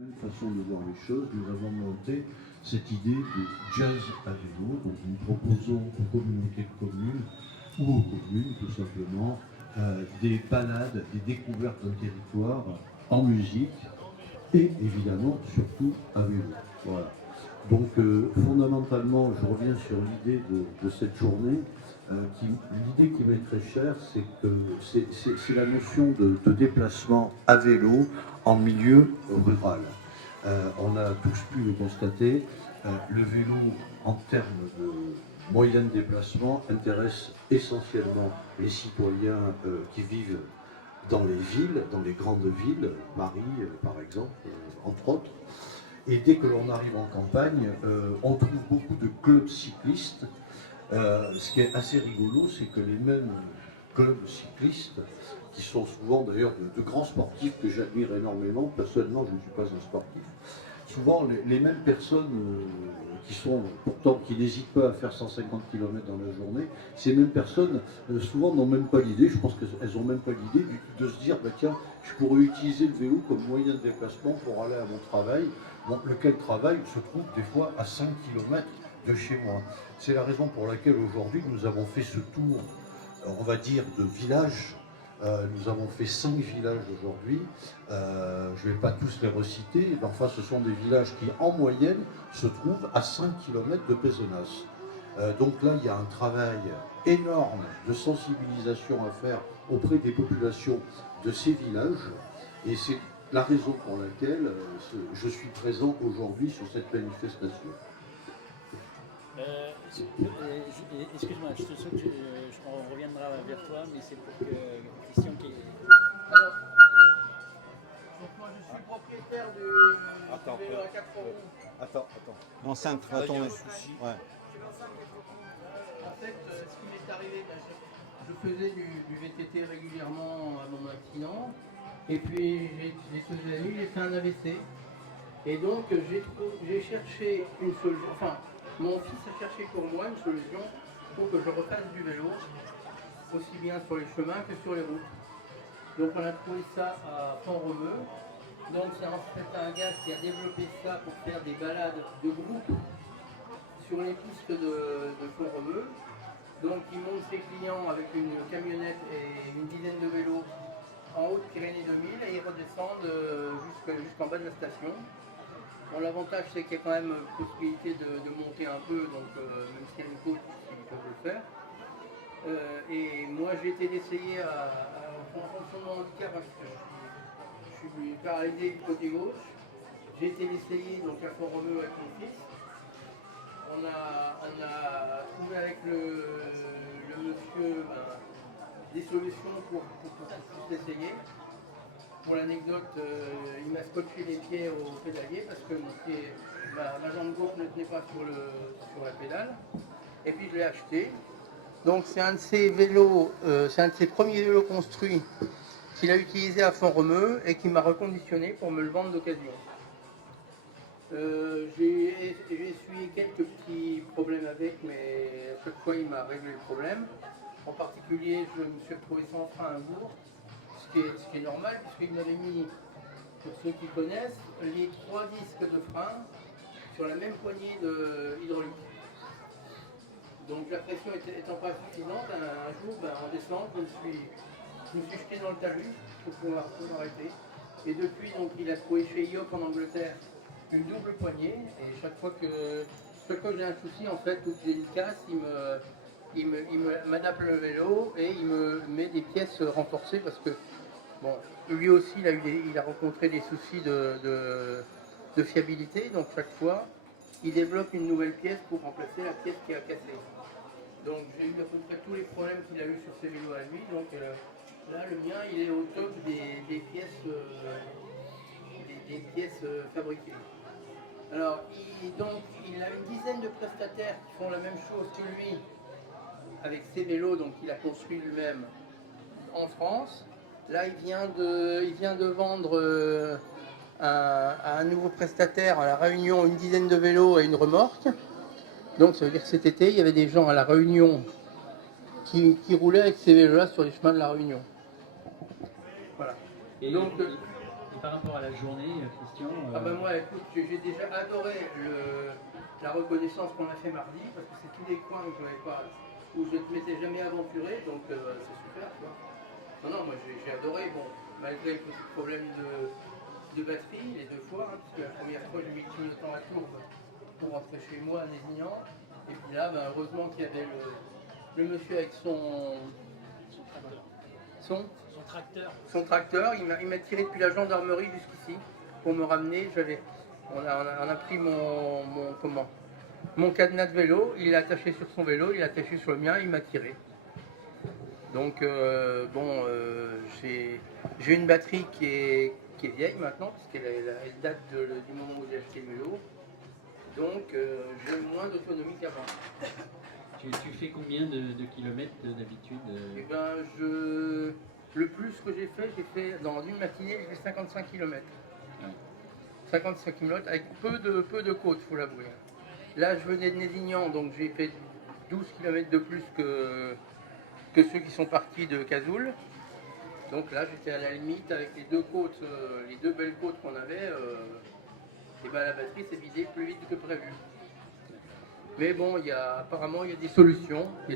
Même façon de voir les choses, nous avons monté cette idée de jazz à vélo. Donc nous proposons aux communautés de communes ou aux communes tout simplement des balades, des découvertes d'un territoire en musique et évidemment surtout à vélo. Voilà. Donc fondamentalement, je reviens sur l'idée de cette journée. L'idée qui m'est très chère, c'est que c'est la notion de déplacement à vélo en milieu rural. On a tous pu le constater, le vélo en termes de moyen de déplacement intéresse essentiellement les citoyens qui vivent dans les villes, dans les grandes villes, Paris par exemple, entre autres. Et dès que l'on arrive en campagne, on trouve beaucoup de clubs cyclistes. Ce qui est assez rigolo, c'est que les mêmes clubs cyclistes, qui sont souvent d'ailleurs de grands sportifs que j'admire énormément, personnellement je ne suis pas un sportif, souvent les mêmes personnes qui n'hésitent pas à faire 150 km dans la journée, ces mêmes personnes souvent n'ont même pas l'idée, je pense qu'elles n'ont même pas l'idée de se dire bah, tiens, je pourrais utiliser le vélo comme moyen de déplacement pour aller à mon travail, lequel travail se trouve des fois à 5 km de chez moi. C'est la raison pour laquelle aujourd'hui nous avons fait ce tour, on va dire, de villages. Nous avons fait 5 villages aujourd'hui. Je ne vais pas tous les reciter, mais enfin ce sont des villages qui en moyenne se trouvent à 5 km de Pézenas. Donc là il y a un travail énorme de sensibilisation à faire auprès des populations de ces villages et c'est la raison pour laquelle je suis présent aujourd'hui sur cette manifestation. Excuse-moi, je te souhaite, on reviendra vers toi, mais c'est pour que une question qui est. Alors, donc moi je suis propriétaire du vélo à 4 roues. Attends. L'enceinte, va tourner. Ouais. En fait, ce qui m'est arrivé, je faisais du VTT régulièrement à mon accident. Et puis j'ai sauvé la nuit, j'ai fait un AVC. Et donc j'ai cherché une solution. Enfin, mon fils a cherché pour moi une solution pour que je refasse du vélo, aussi bien sur les chemins que sur les routes. Donc on a trouvé ça à Font-Romeu. Donc c'est en fait un gars qui a développé ça pour faire des balades de groupe sur les pistes de Font-Romeu. Donc il monte ses clients avec une camionnette et une dizaine de vélos en Haute-Pyrénées 2000 et ils redescendent jusqu'en bas de la station. Bon, l'avantage c'est qu'il y a quand même possibilité de monter un peu, donc même s'il y a une côte, ils peuvent le faire. Et moi j'ai été d'essayer en fonction de mon handicap, parce que je suis paralysé du côté gauche. J'ai été d'essayer donc à Font-Romeu avec mon fils. On a trouvé avec le monsieur des solutions pour qu'on puisse l'essayer. Pour l'anecdote, il m'a scotché les pieds au pédalier parce que ma jambe gauche ne tenait pas sur la pédale. Et puis je l'ai acheté. Donc c'est un de ses vélos, c'est un de ses premiers vélos construits qu'il a utilisé à Font-Romeu et qui m'a reconditionné pour me le vendre d'occasion. J'ai essuyé quelques petits problèmes avec, mais à chaque fois il m'a réglé le problème. En particulier, je me suis retrouvé sans frein un jour, ce qui est normal, puisqu'il m'avait mis, pour ceux qui connaissent, les 3 disques de frein sur la même poignée hydraulique. Donc la pression étant pas suffisante, un jour, en descente, je me suis jeté dans le talus pour pouvoir arrêter. Et depuis, donc, il a trouvé chez IOP en Angleterre une double poignée. Et chaque fois que j'ai un souci, en fait, ou que j'ai une casse, il m'adapte le vélo et il me met des pièces renforcées parce que, bon, lui aussi, il a rencontré des soucis de fiabilité. Donc chaque fois, il développe une nouvelle pièce pour remplacer la pièce qui a cassé. Donc j'ai eu à peu près tous les problèmes qu'il a eu sur ses vélos à lui. Donc là, le mien, il est au top des pièces, fabriquées. Alors, il a une dizaine de prestataires qui font la même chose que lui avec ses vélos, donc il a construit lui-même en France. Là, il vient de vendre à un nouveau prestataire à La Réunion une dizaine de vélos et une remorque. Donc ça veut dire que cet été, il y avait des gens à La Réunion qui roulaient avec ces vélos-là sur les chemins de La Réunion. Voilà. Et donc, par rapport à la journée, Christian. Ah ben moi, écoute, j'ai déjà adoré la reconnaissance qu'on a fait mardi, parce que c'est tous des coins où je ne m'étais jamais aventuré, donc c'est super, tu vois. Non, moi j'ai adoré, bon, malgré le petit problème de batterie, les 2 fois, hein, parce que la première fois j'ai mis tout le temps à Tours pour rentrer chez moi à Nézignan, et puis là, ben, heureusement qu'il y avait le monsieur avec son tracteur, il m'a tiré depuis la gendarmerie jusqu'ici pour me ramener. On a pris mon cadenas de vélo, il l'a attaché sur son vélo, il l'a attaché sur le mien, il m'a tiré. Donc j'ai une batterie qui est vieille maintenant, puisqu'elle date du moment où j'ai acheté le vélo. Donc j'ai moins d'autonomie qu'avant. Tu fais combien de kilomètres d'habitude Eh ben, le plus que j'ai fait dans une matinée, j'ai fait 55 km. Ouais. 55 km avec peu de côtes, faut l'avouer. Là, je venais de Nézignan, donc j'ai fait 12 km de plus que ceux qui sont partis de Cazoul. Donc là, j'étais à la limite avec les 2 côtes, les 2 belles côtes qu'on avait. Et ben, la batterie s'est vidée plus vite que prévu. Mais bon, apparemment, il y a des solutions. Je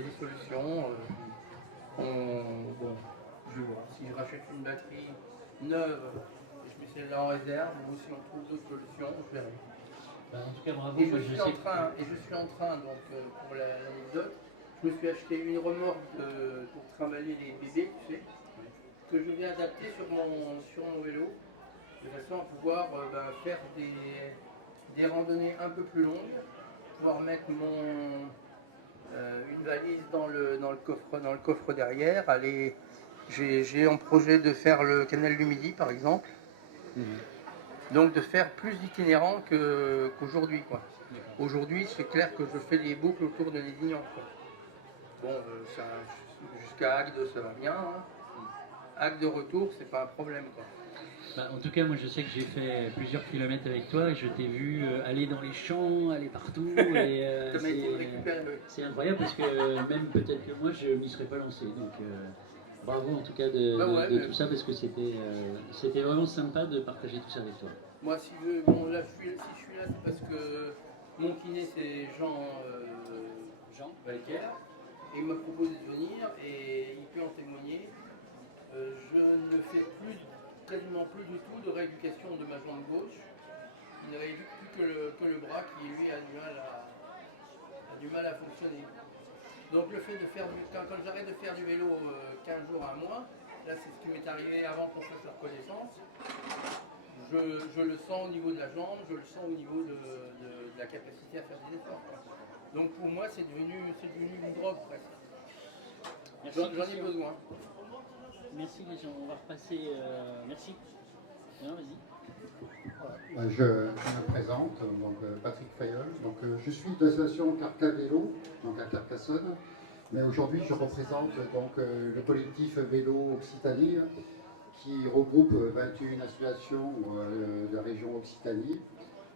vais voir si je rachète une batterie neuve, je mets celle-là en réserve, ou si on trouve d'autres solutions, je verrai. En tout cas, bravo. Et je suis en train, donc pour l'anecdote, je me suis acheté une remorque pour trimballer les bébés, tu sais, que je vais adapter sur mon vélo, de façon à pouvoir faire des randonnées un peu plus longues, pouvoir mettre une valise dans le coffre derrière, j'ai en projet de faire le canal du Midi par exemple, donc de faire plus d'itinérants qu'aujourd'hui, quoi. Aujourd'hui, c'est clair que je fais des boucles autour de Nézignan, quoi. Bon, jusqu'à Agde, ça va bien, hein. Agde retour, c'est pas un problème, quoi. Bah, en tout cas, moi je sais que j'ai fait plusieurs kilomètres avec toi et je t'ai vu aller dans les champs, aller partout. Et c'est incroyable parce que même peut-être que moi je m'y serais pas lancé. Donc bravo en tout cas de tout ça parce que c'était vraiment sympa de partager tout ça avec toi. Moi, si je suis là, c'est parce que mon kiné c'est Jean Valquer, et il m'a proposé de venir et il peut en témoigner. Je ne fais quasiment plus du tout de rééducation de ma jambe gauche. Il ne rééduque plus que le bras qui lui a du mal à fonctionner. Donc le fait de faire quand j'arrête de faire du vélo 15 jours à un mois, là c'est ce qui m'est arrivé avant qu'on fasse la reconnaissance, je le sens au niveau de la jambe, je le sens au niveau de la capacité à faire des efforts, quoi. Donc pour moi c'est devenu une drogue presque. J'en ai besoin. Merci les gens, on va repasser. Merci. Non, vas-y. Voilà. Je me présente, donc Patrick Fayeul. Donc, je suis de l'association Carca Vélo, donc à Carcassonne. Mais aujourd'hui, je représente donc le collectif Vélo Occitanie, qui regroupe 21 associations de la région Occitanie.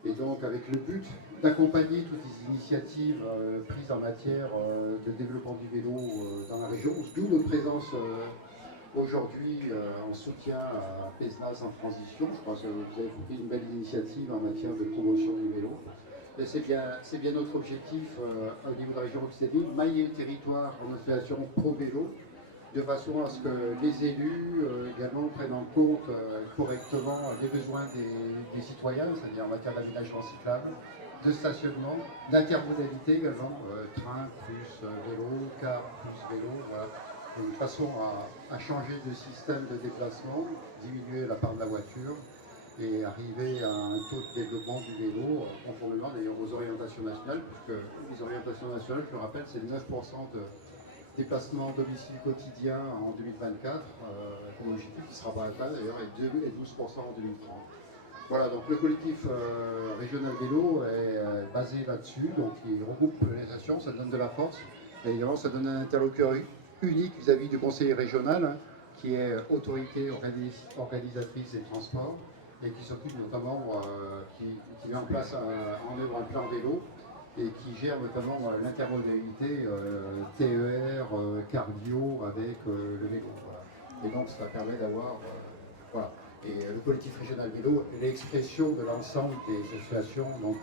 Et donc, avec le but d'accompagner toutes les initiatives prises en matière de développement du vélo dans la région, d'où notre présence aujourd'hui en soutien à Pesnas en transition. Je pense que vous avez pris une belle initiative en matière de promotion du vélo. Et c'est bien notre objectif au niveau de la région Occitanie, mailler le territoire en association pro-vélo, de façon à ce que les élus également prennent en compte correctement les besoins des citoyens, c'est-à-dire en matière d'aménagement cyclable, de stationnement, d'intermodalité également, train plus vélo, car plus vélo, voilà. De façon à changer de système de déplacement, diminuer la part de la voiture et arriver à un taux de développement du vélo, conformément d'ailleurs aux orientations nationales, puisque les orientations nationales, je le rappelle, c'est 9% de déplacement domicile quotidien en 2024, comme objectif qui sera pas atteint d'ailleurs, et 12% en 2030. Voilà, donc le collectif régional vélo est basé là-dessus, donc il regroupe les associations, ça donne de la force, et également ça donne un interlocuteur unique vis-à-vis du conseiller régional, hein, qui est autorité organisatrice des transports, et qui s'occupe notamment, qui met en place en œuvre un plan vélo, et qui gère notamment l'intermodalité TER, cardio avec le vélo. Voilà. Et donc ça permet d'avoir voilà, Et le collectif régional vélo est l'expression de l'ensemble des associations, donc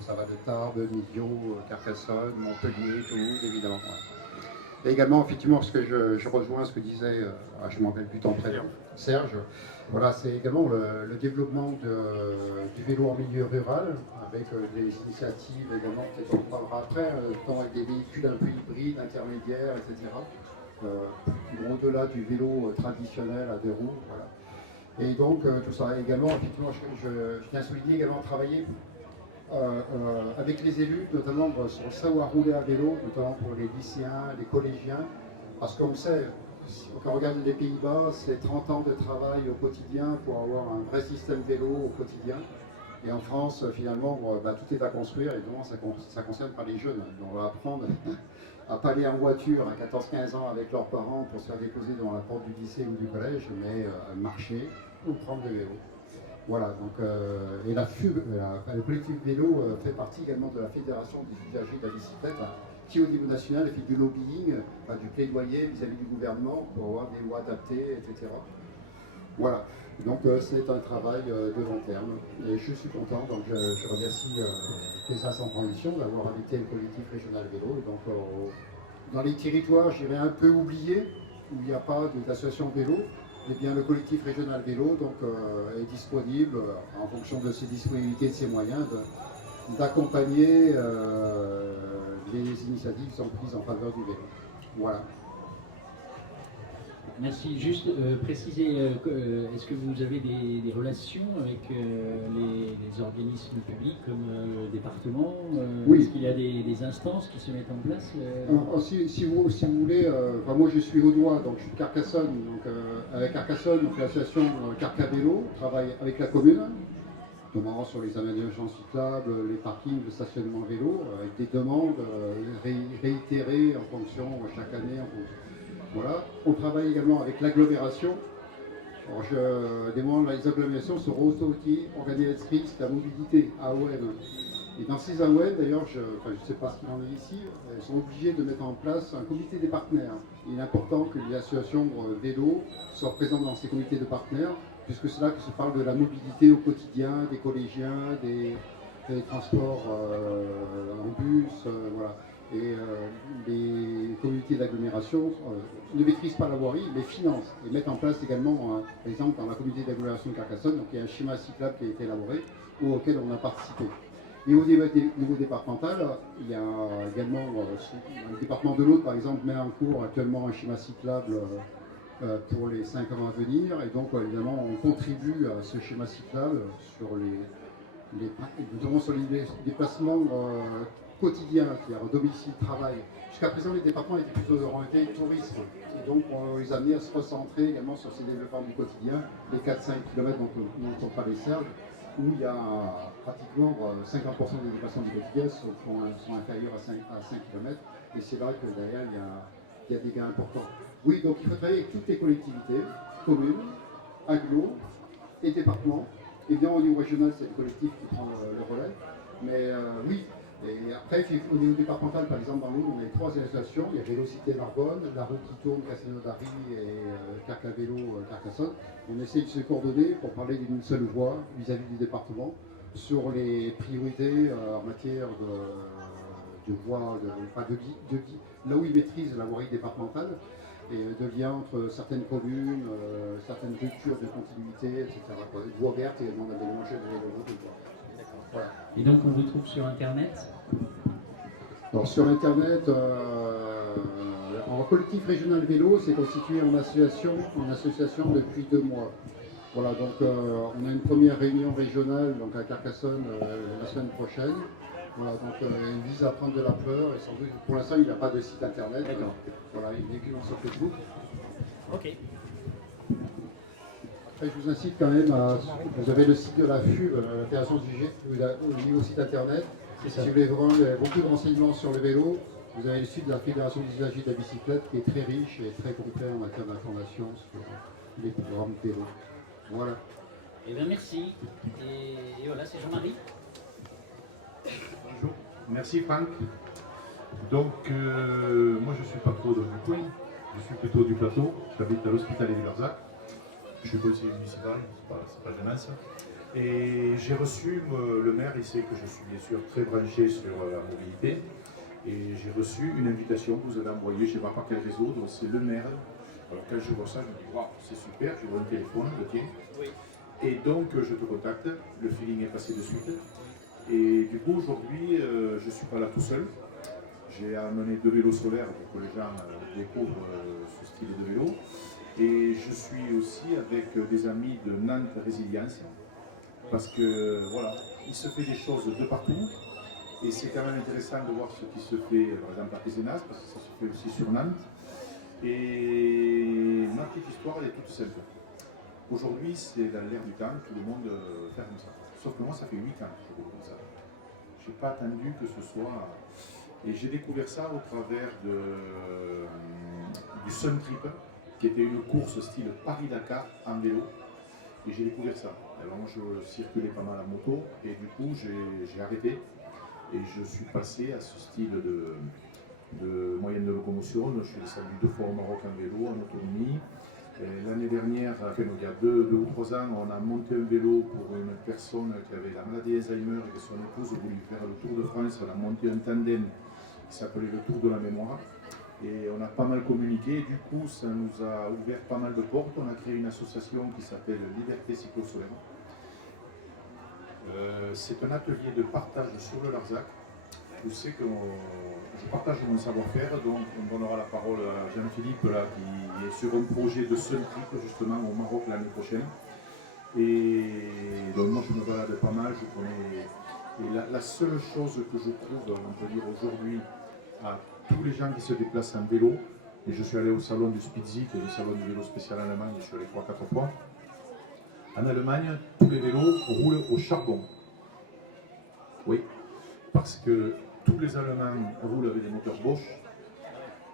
ça va de Tarbes, Millau, Carcassonne, Montpellier, Toulouse, évidemment. Ouais. Et également, effectivement, ce que je rejoins ce que disait, je ne m'en rappelle plus tant prénom, Serge, voilà, c'est également le développement du vélo en milieu rural, avec des initiatives également, peut-être on en parlera après, tant avec des véhicules un peu hybrides, intermédiaires, etc. Au-delà du vélo traditionnel à deux roues, voilà. Et donc, tout ça également, effectivement, je tiens à souligner également travailler avec les élus, notamment sur le savoir rouler à vélo, notamment pour les lycéens, les collégiens, parce qu'on sait, quand on regarde les Pays-Bas, c'est 30 ans de travail au quotidien pour avoir un vrai système vélo au quotidien. Et en France, finalement, tout est à construire, et évidemment, ça concerne pas les jeunes. On va apprendre à pas aller en voiture à 14-15 ans avec leurs parents pour se faire déposer devant la porte du lycée ou du collège, mais marcher ou prendre le vélo. Voilà, donc, et le collectif vélo fait partie également de la Fédération des usagers de la bicyclette, qui au niveau national fait du lobbying, du plaidoyer vis-à-vis du gouvernement pour avoir des lois adaptées, etc. Voilà, donc c'est un travail de long terme et je suis content, donc je remercie PESA sans transition d'avoir invité le collectif régional vélo. Et donc, dans les territoires, je dirais un peu oubliés, où il n'y a pas d'association vélo, eh bien, le collectif régional vélo donc, est disponible, en fonction de ses disponibilités et de ses moyens, d'accompagner les initiatives qui sont prises en faveur du vélo. Voilà. Merci. Juste préciser, est-ce que vous avez des relations avec les organismes publics comme le département Oui. Est-ce qu'il y a des instances qui se mettent en place Alors, si vous voulez, moi je suis audois, donc je suis de Carcassonne. Donc, avec Carcassonne, l'association Carca Vélo travaille avec la commune, notamment sur les aménagements cyclables, les parkings de stationnement vélo, avec des demandes réitérées en fonction, chaque année. Voilà. On travaille également avec l'agglomération. Les agglomérations seront organisatrices de la mobilité AOM. Et dans ces AOM, d'ailleurs, je ne sais pas ce qu'il en est ici, elles sont obligées de mettre en place un comité des partenaires. Il est important que les associations vélo soient présentes dans ces comités de partenaires, puisque c'est là que se parle de la mobilité au quotidien, des collégiens, des transports en bus, voilà. Et les communautés d'agglomération ne maîtrisent pas la voirie, mais financent et mettent en place également, par exemple, dans la communauté d'agglomération de Carcassonne, donc il y a un schéma cyclable qui a été élaboré ou auquel on a participé. Et au niveau départemental, il y a également, le département de l'Aude, par exemple, met en cours actuellement un schéma cyclable pour les 5 ans à venir. Et donc, évidemment, on contribue à ce schéma cyclable notamment sur les déplacements quotidiens, c'est-à-dire domicile-travail. Jusqu'à présent, les départements étaient plutôt orientés tourisme. Et donc, on les a amenés à se recentrer également sur ces développements du quotidien, les 4-5 km dont on parle les Serges, où il y a pratiquement 50% des déplacements du quotidien sont inférieurs à 5 km. Et c'est là que derrière, il y a des gains importants. Oui, donc il faut travailler avec toutes les collectivités, communes, agglos et départements. Et bien au niveau régional, c'est le collectif qui prend le relais. Mais oui, et après au niveau départemental, par exemple, dans l'Aude, on a 3 associations. Il y a Vélocité Narbonne, La Route qui tourne, Castelnaudary et Carca Vélo, Carcassonne. On essaie de se coordonner pour parler d'une seule voix vis-à-vis du département sur les priorités en matière de voies, là où ils maîtrisent la voirie départementale et de lien entre certaines communes, certaines ruptures de continuité, etc. Une voie verte et on a mélangé de voies. Voilà. Et donc on vous trouve sur Internet? Alors sur Internet, en collectif régional vélo, c'est constitué en association depuis 2 mois. Voilà, donc on a une première réunion régionale donc à Carcassonne la semaine prochaine. Voilà, donc il vise à prendre de l'ampleur et sans doute pour l'instant il n'y a pas de site internet. Voilà, il est uniquement sur Facebook. Ok. Après, je vous incite quand même à. Vous avez le site de la FUB, la Fédération du G, au niveau site internet. Si vous voulez vraiment beaucoup de renseignements sur le vélo, vous avez le site de la Fédération des usagers de la bicyclette qui est très riche et très complet en matière d'information sur les programmes vélo. Voilà. Eh bien merci. Et voilà, c'est Jean-Marie. Bonjour. Merci Franck. Donc moi je suis pas trop de du coin, je suis plutôt du plateau, j'habite à l'Hospitalier de Larzac. Je suis conseiller municipal, c'est pas gênant ça. Et j'ai reçu, le maire, il sait que je suis bien sûr très branché sur la mobilité. Et j'ai reçu une invitation que vous avez envoyée, je ne sais pas par quel réseau, donc c'est le maire. Alors quand je vois ça, je me dis, waouh, c'est super, je vois un téléphone, le tien. Oui. Et donc je te contacte, le feeling est passé de suite. Et du coup, aujourd'hui, je ne suis pas là tout seul. J'ai amené 2 vélos solaires pour que les gens découvrent ce style de vélo. Et je suis aussi avec des amis de Nantes Résilience. Parce que voilà, il se fait des choses de partout. Et c'est quand même intéressant de voir ce qui se fait, par exemple, à Pézenas, parce que ça se fait aussi sur Nantes. Et ma petite histoire, elle est toute simple. Aujourd'hui, c'est dans l'air du temps, tout le monde fait comme ça. Sauf que moi, ça fait 8 ans que je fais comme ça. Je n'ai pas attendu que ce soit... Et j'ai découvert ça au travers du Sun Trip, qui était une course style Paris-Dakar en vélo. Et j'ai découvert ça. Alors moi, je circulais pas mal à moto, et du coup, j'ai arrêté. Et je suis passé à ce style de moyenne de locomotion. Je suis descendu 2 fois au Maroc en vélo, en autonomie. L'année dernière, enfin, il y a 2 ou 3 ans, on a monté un vélo pour une personne qui avait la maladie d'Alzheimer et que son épouse voulait faire le Tour de France. On a monté un tandem qui s'appelait le Tour de la mémoire. Et on a pas mal communiqué. Du coup, ça nous a ouvert pas mal de portes. On a créé une association qui s'appelle Liberté Cyclo-Solaire. C'est un atelier de partage sur le Larzac. Je sais que je partage mon savoir-faire, donc on donnera la parole à Jean-Philippe là, qui est sur un projet de Sun Trip justement au Maroc l'année prochaine. Et donc moi je me balade pas mal, je connais. Et la seule chose que je trouve, on peut dire aujourd'hui, à tous les gens qui se déplacent en vélo, et je suis allé au salon du Spitzi, qui est le salon du vélo spécial en Allemagne, je suis allé 3-4 fois. En Allemagne, tous les vélos roulent au charbon. Oui, parce que tous les Allemands roulent avec des moteurs Bosch.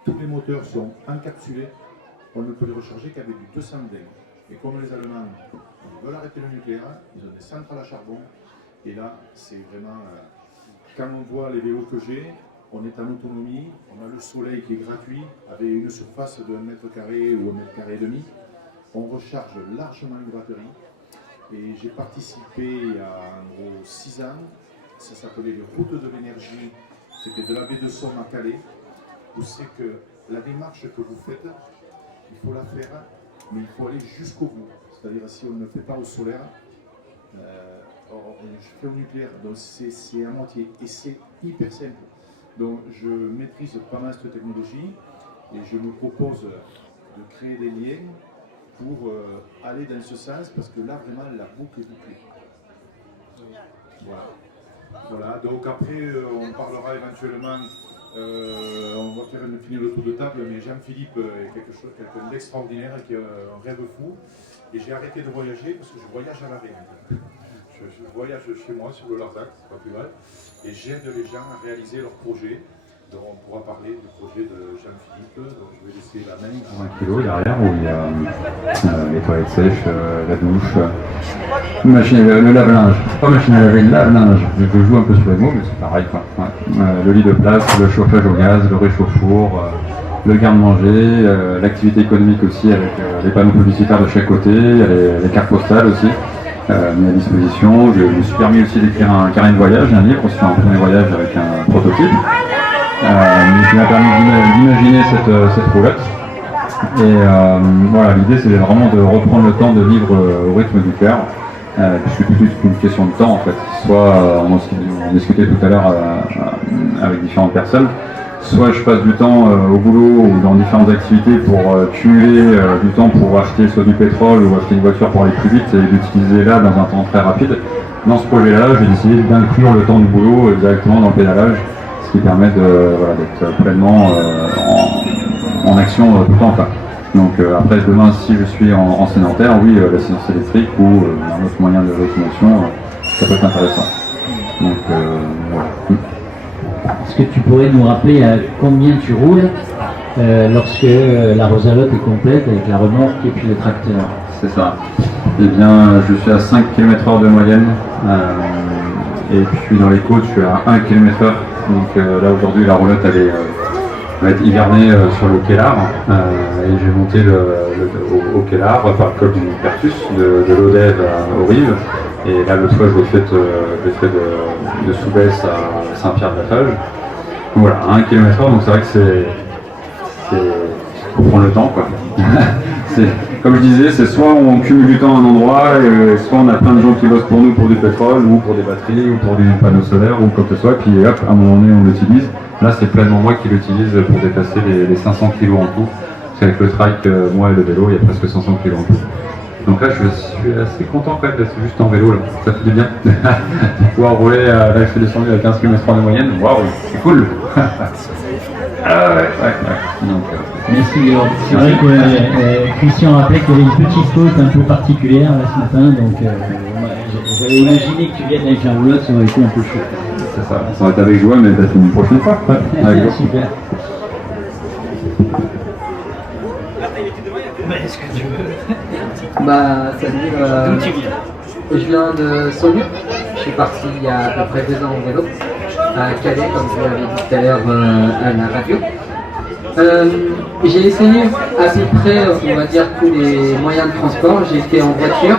Tous les moteurs sont encapsulés. On ne peut les recharger qu'avec du 220. Et comme les Allemands veulent arrêter le nucléaire, ils ont des centrales à charbon. Et là, c'est vraiment... quand on voit les vélos que j'ai, on est en autonomie, on a le soleil qui est gratuit, avec une surface de 1 mètre carré ou 1 mètre carré et demi. On recharge largement une batterie. Et j'ai participé il y a en gros 6 ans, ça s'appelait les routes de l'énergie, c'était de la baie de Somme à Calais, où c'est que la démarche que vous faites, il faut la faire, mais il faut aller jusqu'au bout. C'est-à-dire si on ne le fait pas au solaire, je fais au nucléaire, donc c'est à moitié, et c'est hyper simple. Donc je maîtrise pas mal cette technologie, et je me propose de créer des liens pour aller dans ce sens, parce que là, vraiment, la boucle est bouclée. Voilà, donc après, on parlera éventuellement, on va finir le tour de table, mais Jean-Philippe est quelqu'un d'extraordinaire, qui a un rêve fou, et j'ai arrêté de voyager, parce que je voyage à l'arrêt. Je voyage chez moi, sur le Larzac, c'est pas plus mal, et j'aide les gens à réaliser leurs projets. Donc on pourra parler du projet de Jean-Philippe, donc je vais laisser la main. 20 kg derrière où il y a les toilettes sèches, la douche, le lave-linge, pas machine à laver, le lave-linge. Je joue un peu sur les mots, mais c'est pareil quoi. Ouais. Le lit de place, le chauffage au gaz, le réchauffe-four, le garde-manger, l'activité économique aussi avec les panneaux publicitaires de chaque côté, les cartes postales aussi. Mis à disposition. Je me suis permis aussi d'écrire un carnet de voyage, un livre sur un premier voyage avec un prototype. Qui m'a permis d'imaginer cette roulotte. Et voilà, l'idée c'est vraiment de reprendre le temps de vivre au rythme du cœur. C'est plutôt une question de temps en fait. Soit on discutait tout à l'heure avec différentes personnes, soit je passe du temps au boulot ou dans différentes activités pour cumuler du temps pour acheter soit du pétrole ou acheter une voiture pour aller plus vite et l'utiliser là dans un temps très rapide. Dans ce projet-là, j'ai décidé d'inclure le temps du boulot directement dans le pédalage, ce qui permet d'être pleinement en action tout le temps. Donc après demain, si je suis en sédentaire, oui, l'assistance électrique ou un autre moyen de locomotion, ça peut être intéressant. Donc voilà. Est-ce que tu pourrais nous rappeler à combien tu roules lorsque la Rosalotte est complète avec la remorque et puis le tracteur? C'est ça. Eh bien, je suis à 5 km/h de moyenne. Et puis dans les côtes, je suis à 1 km/h. Donc là aujourd'hui, la roulotte va être hivernée sur le Kellar. Et j'ai monté au Kellar, par le col du Pertus, de l'Odève aux Rives. Et là, l'autre fois, je l'ai fait de Soubès à Saint-Pierre-de-la-Fage. Voilà, à 1 km/h, donc c'est vrai que c'est faut prendre le temps, quoi. Comme je disais, c'est soit on cumule du temps à un endroit, soit on a plein de gens qui bossent pour nous pour du pétrole, ou pour des batteries, ou pour du panneau solaire, ou quoi que ce soit, puis hop, à un moment donné, on l'utilise. Là, c'est pleinement moi qui l'utilise pour dépasser les 500 kg en tout. Parce qu'avec le trike, moi et le vélo, il y a presque 500 kg en tout. Donc là, je suis assez content quand même d'être juste en vélo, là. Ça fait du bien. De pouvoir rouler, là je suis descendu à 15 km/h de moyenne, waouh, c'est cool. Ouais. Donc, merci Léon. C'est vrai que Christian rappelait qu'il y avait une petite côte un peu particulière là, ce matin, donc j'avais imaginé que tu viennes avec la roulotte, ça aurait été un peu chaud. c'est ça, ça va être avec joie, mais peut-être une prochaine fois. Ouais, super. Est-ce que tu veux? Bah, salut, D'où tu viens? je viens de Saumur. Je suis parti il y a à peu près 2 ans en vélo, à Calais, comme vous l'avez dit tout à l'heure à la radio. J'ai essayé à peu près, on va dire, tous les moyens de transport. J'ai été en voiture.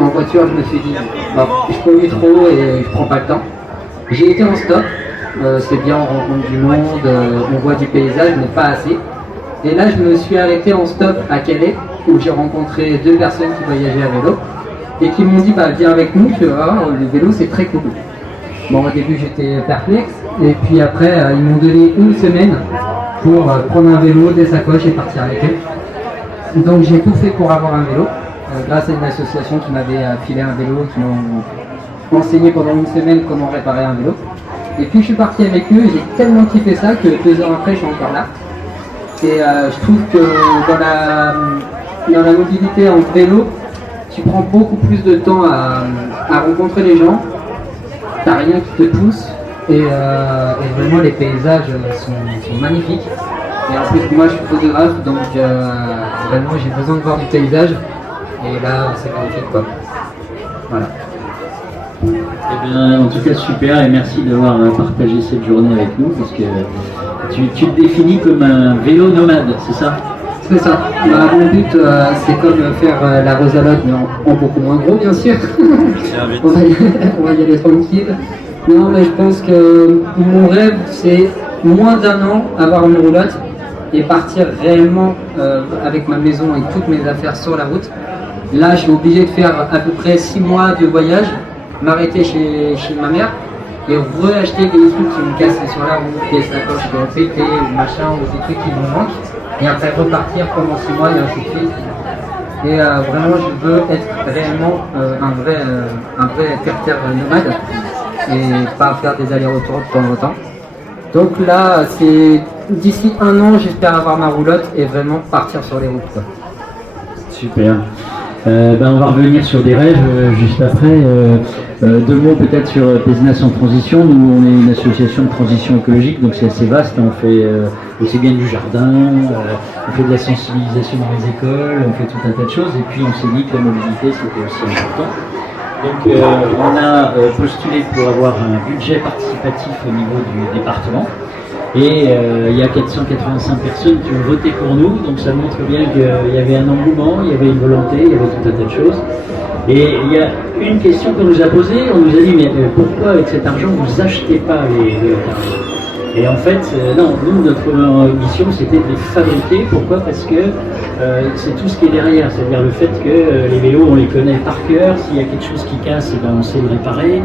En voiture, je me suis dit, bon, je pollue trop et je prends pas le temps. J'ai été en stop. C'est bien, on rencontre du monde, on voit du paysage, mais pas assez. Et là, je me suis arrêté en stop à Calais, où j'ai rencontré 2 personnes qui voyageaient à vélo et qui m'ont dit, bah, viens avec nous, tu vas voir, le vélo c'est très cool. Bon, au début j'étais perplexe, et puis après ils m'ont donné 1 semaine pour prendre un vélo, des sacoches et partir avec eux. Donc j'ai tout fait pour avoir un vélo, grâce à une association qui m'avait filé un vélo, qui m'ont enseigné pendant 1 semaine comment réparer un vélo. Et puis je suis parti avec eux, et j'ai tellement kiffé ça que 2 heures après je suis encore là. Et je trouve que dans la mobilité en vélo, tu prends beaucoup plus de temps à rencontrer les gens, t'as rien qui te pousse, et vraiment les paysages sont magnifiques. Et en plus moi je suis photographe, donc vraiment j'ai besoin de voir du paysage, et là c'est magnifique quoi. Voilà. Eh bien, en tout cas super, et merci d'avoir partagé cette journée avec nous, parce que tu te définis comme un vélo nomade, c'est ça? C'est ça. Bah, mon but, c'est comme faire la Rosalotte, mais en beaucoup moins gros, bien sûr. on va y aller tranquille. Non, mais je pense que mon rêve, c'est moins d'1 an avoir une roulotte et partir réellement avec ma maison et toutes mes affaires sur la route. Là, je suis obligé de faire à peu près 6 mois de voyage, m'arrêter chez ma mère et re-acheter des trucs qui me cassent sur la route, des sacoches qui ont pété ou machin, ou des trucs qui me manquent. Et après repartir pendant 6 mois et ainsi de suite. Et vraiment je veux être réellement un vrai terre-terre nomade et pas faire des allers-retours de temps en temps. Donc là c'est d'ici 1 an j'espère avoir ma roulotte et vraiment partir sur les routes quoi. Super. On va revenir sur des rêves juste après. 2 mots peut-être sur Pézenas en transition. Nous, on est une association de transition écologique, donc c'est assez vaste. On fait aussi bien du jardin, on fait de la sensibilisation dans les écoles, on fait tout un tas de choses. Et puis on s'est dit que la mobilité c'était aussi important. Donc on a postulé pour avoir un budget participatif au niveau du département. Et il y a 485 personnes qui ont voté pour nous, donc ça montre bien qu'il y avait un engouement, il y avait une volonté, il y avait tout un tas de choses. Et il y a une question qu'on nous a posée, on nous a dit mais pourquoi avec cet argent vous achetez pas les matériaux? Et en fait, non, nous, notre mission, c'était de les fabriquer. Pourquoi? Parce que c'est tout ce qui est derrière, c'est-à-dire le fait que les vélos, on les connaît par cœur. S'il y a quelque chose qui casse, eh ben, on sait le réparer.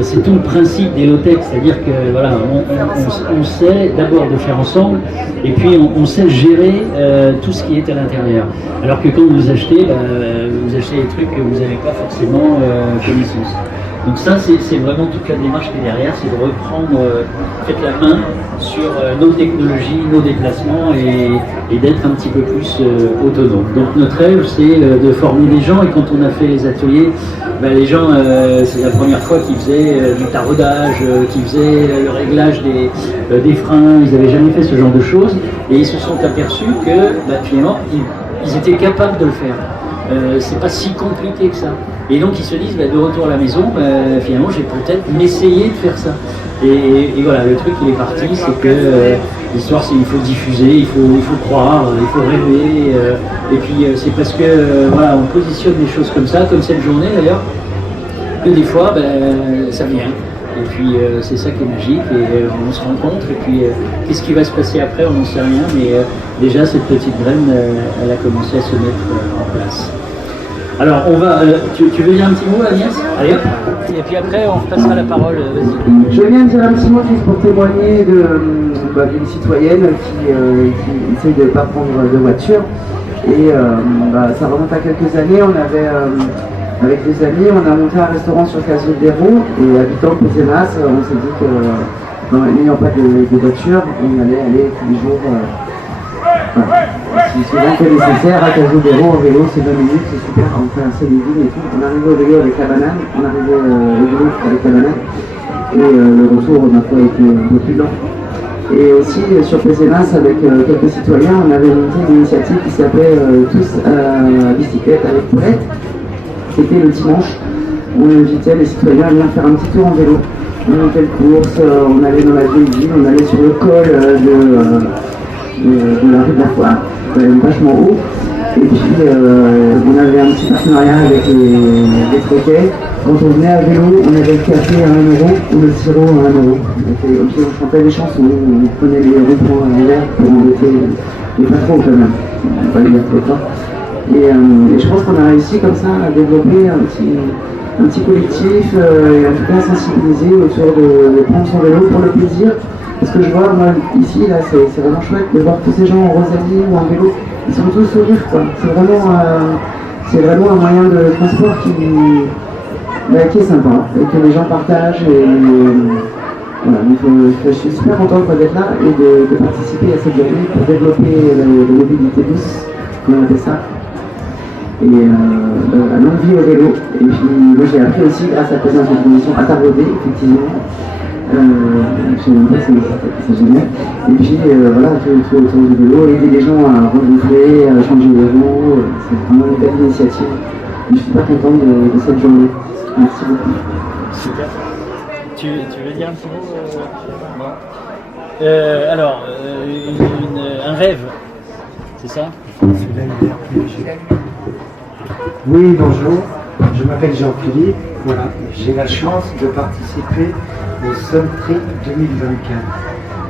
C'est tout le principe des low-tech, c'est-à-dire que voilà, on sait d'abord de faire ensemble, et puis on sait gérer tout ce qui est à l'intérieur. Alors que quand vous achetez, vous achetez des trucs que vous n'avez pas forcément connaissance. Donc ça, c'est vraiment toute la démarche qui est derrière, c'est de reprendre la main sur nos technologies, nos déplacements et d'être un petit peu plus autonome. Donc notre rêve, c'est de former les gens, et quand on a fait les ateliers, les gens, c'est la première fois qu'ils faisaient du taraudage, qu'ils faisaient le réglage des freins, ils n'avaient jamais fait ce genre de choses, et ils se sont aperçus que finalement, ils étaient capables de le faire. C'est pas si compliqué que ça. Et donc ils se disent de retour à la maison, finalement j'ai peut-être m'essayer de faire ça. Et voilà, le truc il est parti, c'est que L'histoire, c'est il faut diffuser, il faut croire, il faut rêver. Et puis c'est parce que voilà, on positionne des choses comme ça, comme cette journée d'ailleurs, que des fois, ça vient. Et puis c'est ça qui est magique, et on se rencontre, et puis qu'est-ce qui va se passer après, on n'en sait rien, mais déjà cette petite graine, elle a commencé à se mettre en place. Alors on va, tu veux dire un petit mot, Agnès? Allez hop. Et puis après on passera la parole, vas-y. Je viens de dire un petit mot juste pour témoigner d'une citoyenne qui essaye de ne pas prendre de voiture. Et ça remonte à quelques années, on avait... avec des amis, on a monté un restaurant sur Casil des Roues et habitant Pézenas, on s'est dit que n'ayant pas de voiture, on allait aller tous les jours, si souvent que nécessaire, à Casil des Roues en vélo, c'est 20 minutes, c'est super, on fait assez des villes et tout. On arrivait au vélo avec la banane, on arrivait au vélo avec la banane et le retour, ma foi, était un peu plus lent. Et aussi sur Pézenas, avec quelques citoyens, on avait monté une initiative qui s'appelait Tous à bicyclette avec Paulette. C'était le dimanche, on invitait les citoyens à venir faire un petit tour en vélo. On montait le course, on allait dans la vieille ville, on allait sur le col de la rue de la Foire, quand même vachement haut. Et puis on avait un petit partenariat avec les troquets. Quand on venait à vélo, on avait le café à 1 euro ou le sirop à 1 euro. Et puis on chantait des chansons, on prenait les ronds-points à l'hiver pour embêter les patrons quand même. On va pas les dire trop fort. Et je pense qu'on a réussi comme ça à développer un petit collectif et en tout cas à sensibiliser autour de prendre son vélo pour le plaisir. Parce que je vois, moi, ici, là, c'est vraiment chouette de voir tous ces gens en Rosalie ou en vélo. Ils sont tous sourires, quoi. C'est vraiment un moyen de transport qui est sympa et que les gens partagent. Et voilà, donc, je suis super contente d'être là et de participer à cette journée pour développer la mobilité douce, comme on appelle ça. Et longue vie au vélo. Et puis moi j'ai appris aussi grâce à la présence de commission à tarauder, effectivement. Je sais même pas si c'est génial. Et puis voilà, tout autour du vélo, aider les gens à rencontrer, à changer de vélo, c'est vraiment une belle initiative. Je suis super contente de cette journée. Merci beaucoup. Super. Tu veux dire un petit mot alors, un rêve, c'est ça? Oui, bonjour, je m'appelle Jean-Philippe, voilà, j'ai la chance de participer au Sun Trip 2024.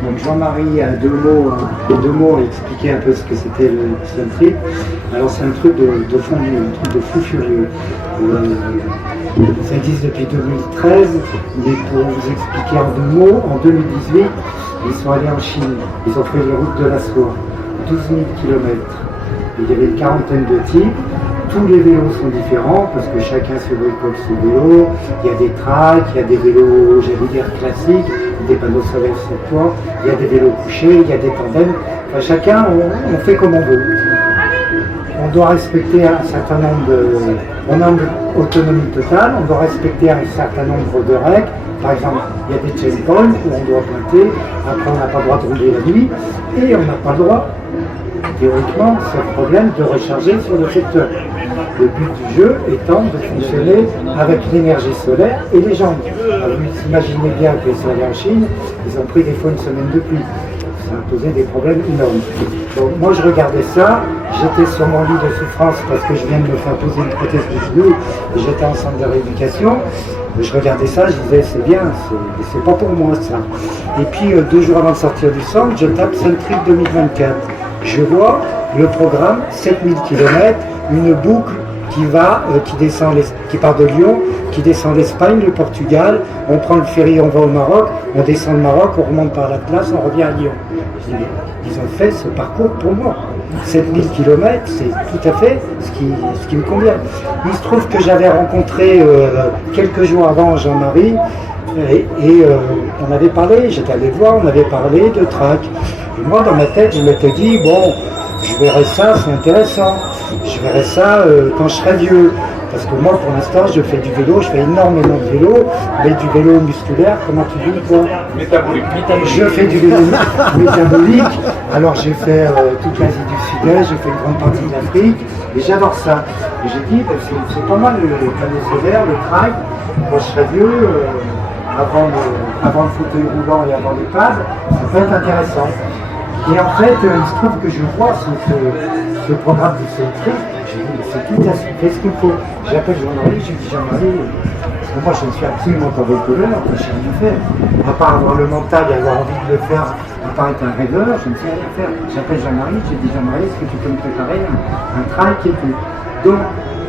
Donc Jean-Marie a deux mots à expliquer un peu ce que c'était le Sun Trip. Alors c'est un truc de fondu, un truc de fou furieux. Ça existe depuis 2013, mais pour vous expliquer en 2 mots, en 2018, ils sont allés en Chine, ils ont fait les routes de la soie, 12 000 km. Il y avait une quarantaine de types. Tous les vélos sont différents parce que chacun se bricole son vélo. Il y a des tracks, il y a des vélos, j'allais dire classiques, des panneaux solaires sur toit, il y a des vélos couchés, il y a des tandems. Enfin, chacun, on fait comme on veut. On doit respecter un certain nombre de... On a une autonomie totale, on doit respecter un certain nombre de règles. Par exemple, il y a des checkpoints où on doit pointer, après on n'a pas le droit de rouler la nuit, et on n'a pas le droit, théoriquement, c'est un problème de recharger sur le secteur. Le but du jeu étant de fonctionner avec l'énergie solaire et les jambes. Alors, vous imaginez bien que ça allait en Chine, ils ont pris des fois une semaine de pluie. Ça a posé des problèmes énormes. Donc moi je regardais ça, j'étais sur mon lit de souffrance parce que je viens de me faire poser une prothèse de genou et j'étais en centre de rééducation. Je regardais ça, je disais c'est bien, c'est pas pour moi ça. Et puis 2 jours avant de sortir du centre, je tape Sun Trip 2024. Je vois le programme, 7000 km, une boucle qui part de Lyon, qui descend l'Espagne, le Portugal, on prend le ferry, on va au Maroc, on descend le Maroc, on remonte par l'Atlas, on revient à Lyon. Je dis, mais ils ont fait ce parcours pour moi. 7000 km, c'est tout à fait ce qui me convient. Il se trouve que j'avais rencontré quelques jours avant Jean-Marie et on avait parlé, j'étais allé le voir, on avait parlé de track. Et moi dans ma tête, je m'étais dit, bon, je verrai ça, c'est intéressant. Je verrai ça quand je serai vieux. Parce que moi, pour l'instant, je fais du vélo, je fais énormément de vélo, mais du vélo musculaire, comment tu dis toi? Métabolique. Je fais du vélo métabolique. Alors j'ai fait toute l'Asie du Sud-Est, j'ai fait une grande partie de l'Afrique, et j'adore ça. Et j'ai dit, c'est pas mal le panneau solaire, le trail, quand je serai vieux, avant le fauteuil roulant et avant les pads, ça peut être intéressant. Et en fait, il se trouve que je vois ce programme de Centric, j'ai dit, mais c'est tout à fait ce qu'il faut. J'appelle Jean-Marie, je dis Jean-Marie, parce que moi je ne suis absolument pas bricoleur, je ne sais rien faire. À part avoir le mental et avoir envie de le faire, à part être un rêveur, je ne sais rien faire. J'appelle Jean-Marie, je dis Jean-Marie, est-ce que tu peux me préparer un trail qui est tout. Donc,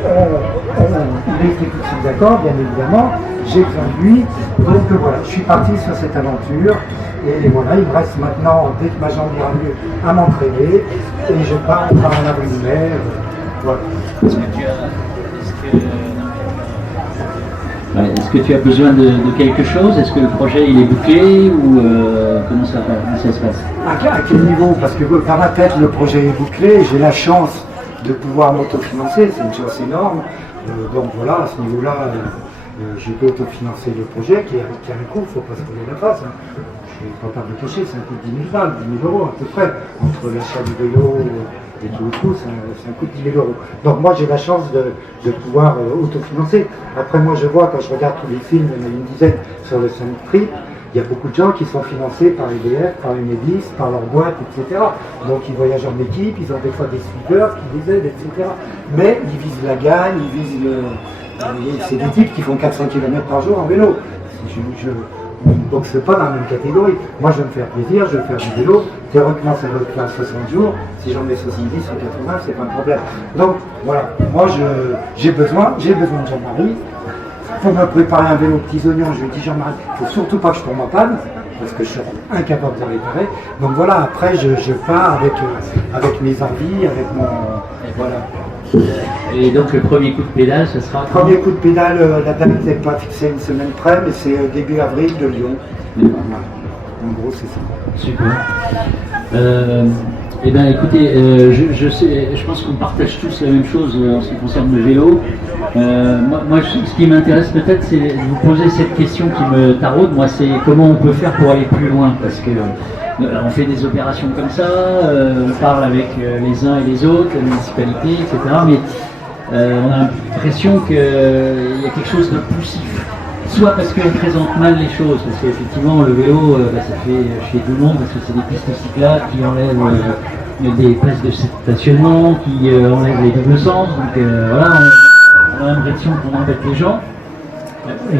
il était tout de suite d'accord, bien évidemment, j'ai besoin de lui, donc voilà, je suis parti sur cette aventure, et voilà, il me reste maintenant, dès que ma jambe ira mieux, à m'entraîner, et je pars en avril-mai, voilà. Est-ce que tu as besoin de quelque chose? Est-ce que le projet il est bouclé ou comment ça se passe? À quel niveau? Parce que par ma tête, le projet est bouclé, j'ai la chance de pouvoir m'autofinancer, c'est une chance énorme. Donc voilà, à ce niveau-là, je peux autofinancer le projet qui a un coût, il ne faut pas se voler la face. Hein. Je ne vais pas me cacher, c'est un coût de 10 000 balles, 10 000 euros à peu près. Entre l'achat du vélo et tout le coup, c'est un coût de 10 000 euros. Donc moi j'ai la chance de pouvoir autofinancer. Après moi je vois, quand je regarde tous les films, il y en a une dizaine sur le Centric, il y a beaucoup de gens qui sont financés par EDF, par Enedis, par leur boîte, etc. Donc ils voyagent en équipe, ils ont des fois des suiveurs qui les aident, etc. Mais ils visent la gagne, ils visent c'est des types qui font 400 km par jour en vélo. Donc c'est pas dans la même catégorie. Moi je vais me faire plaisir, je vais faire du vélo. Théoriquement ça doit faire 60 jours. Si j'en mets 70 ou 80, c'est pas un problème. Donc voilà, moi j'ai besoin de Jean-Marie. Pour me préparer un vélo petits oignons, je lui dis Jean-Marie, il ne faut surtout pas que je tombe en panne, parce que je suis incapable de réparer. Donc voilà, après je pars avec mes envies, avec mon... Voilà. Et donc le premier coup de pédale, ce sera... Le premier coup de pédale, la date n'est pas fixée une semaine près, mais c'est début avril de Lyon. Voilà. En gros, c'est ça. Super. Eh bien écoutez, je pense qu'on partage tous la même chose en ce qui concerne le vélo. Moi, ce qui m'intéresse peut-être, c'est de vous poser cette question qui me taraude. Moi, c'est comment on peut faire pour aller plus loin, parce que on fait des opérations comme ça, on parle avec les uns et les autres, la municipalité, etc. Mais on a l'impression qu'il y a quelque chose de poussif. Soit parce qu'on présente mal les choses, parce qu'effectivement le vélo, ça fait chier tout le monde, parce que c'est des pistes cyclables qui enlèvent des places de stationnement, qui enlèvent les doubles sens, donc voilà, on a l'impression qu'on embête les gens.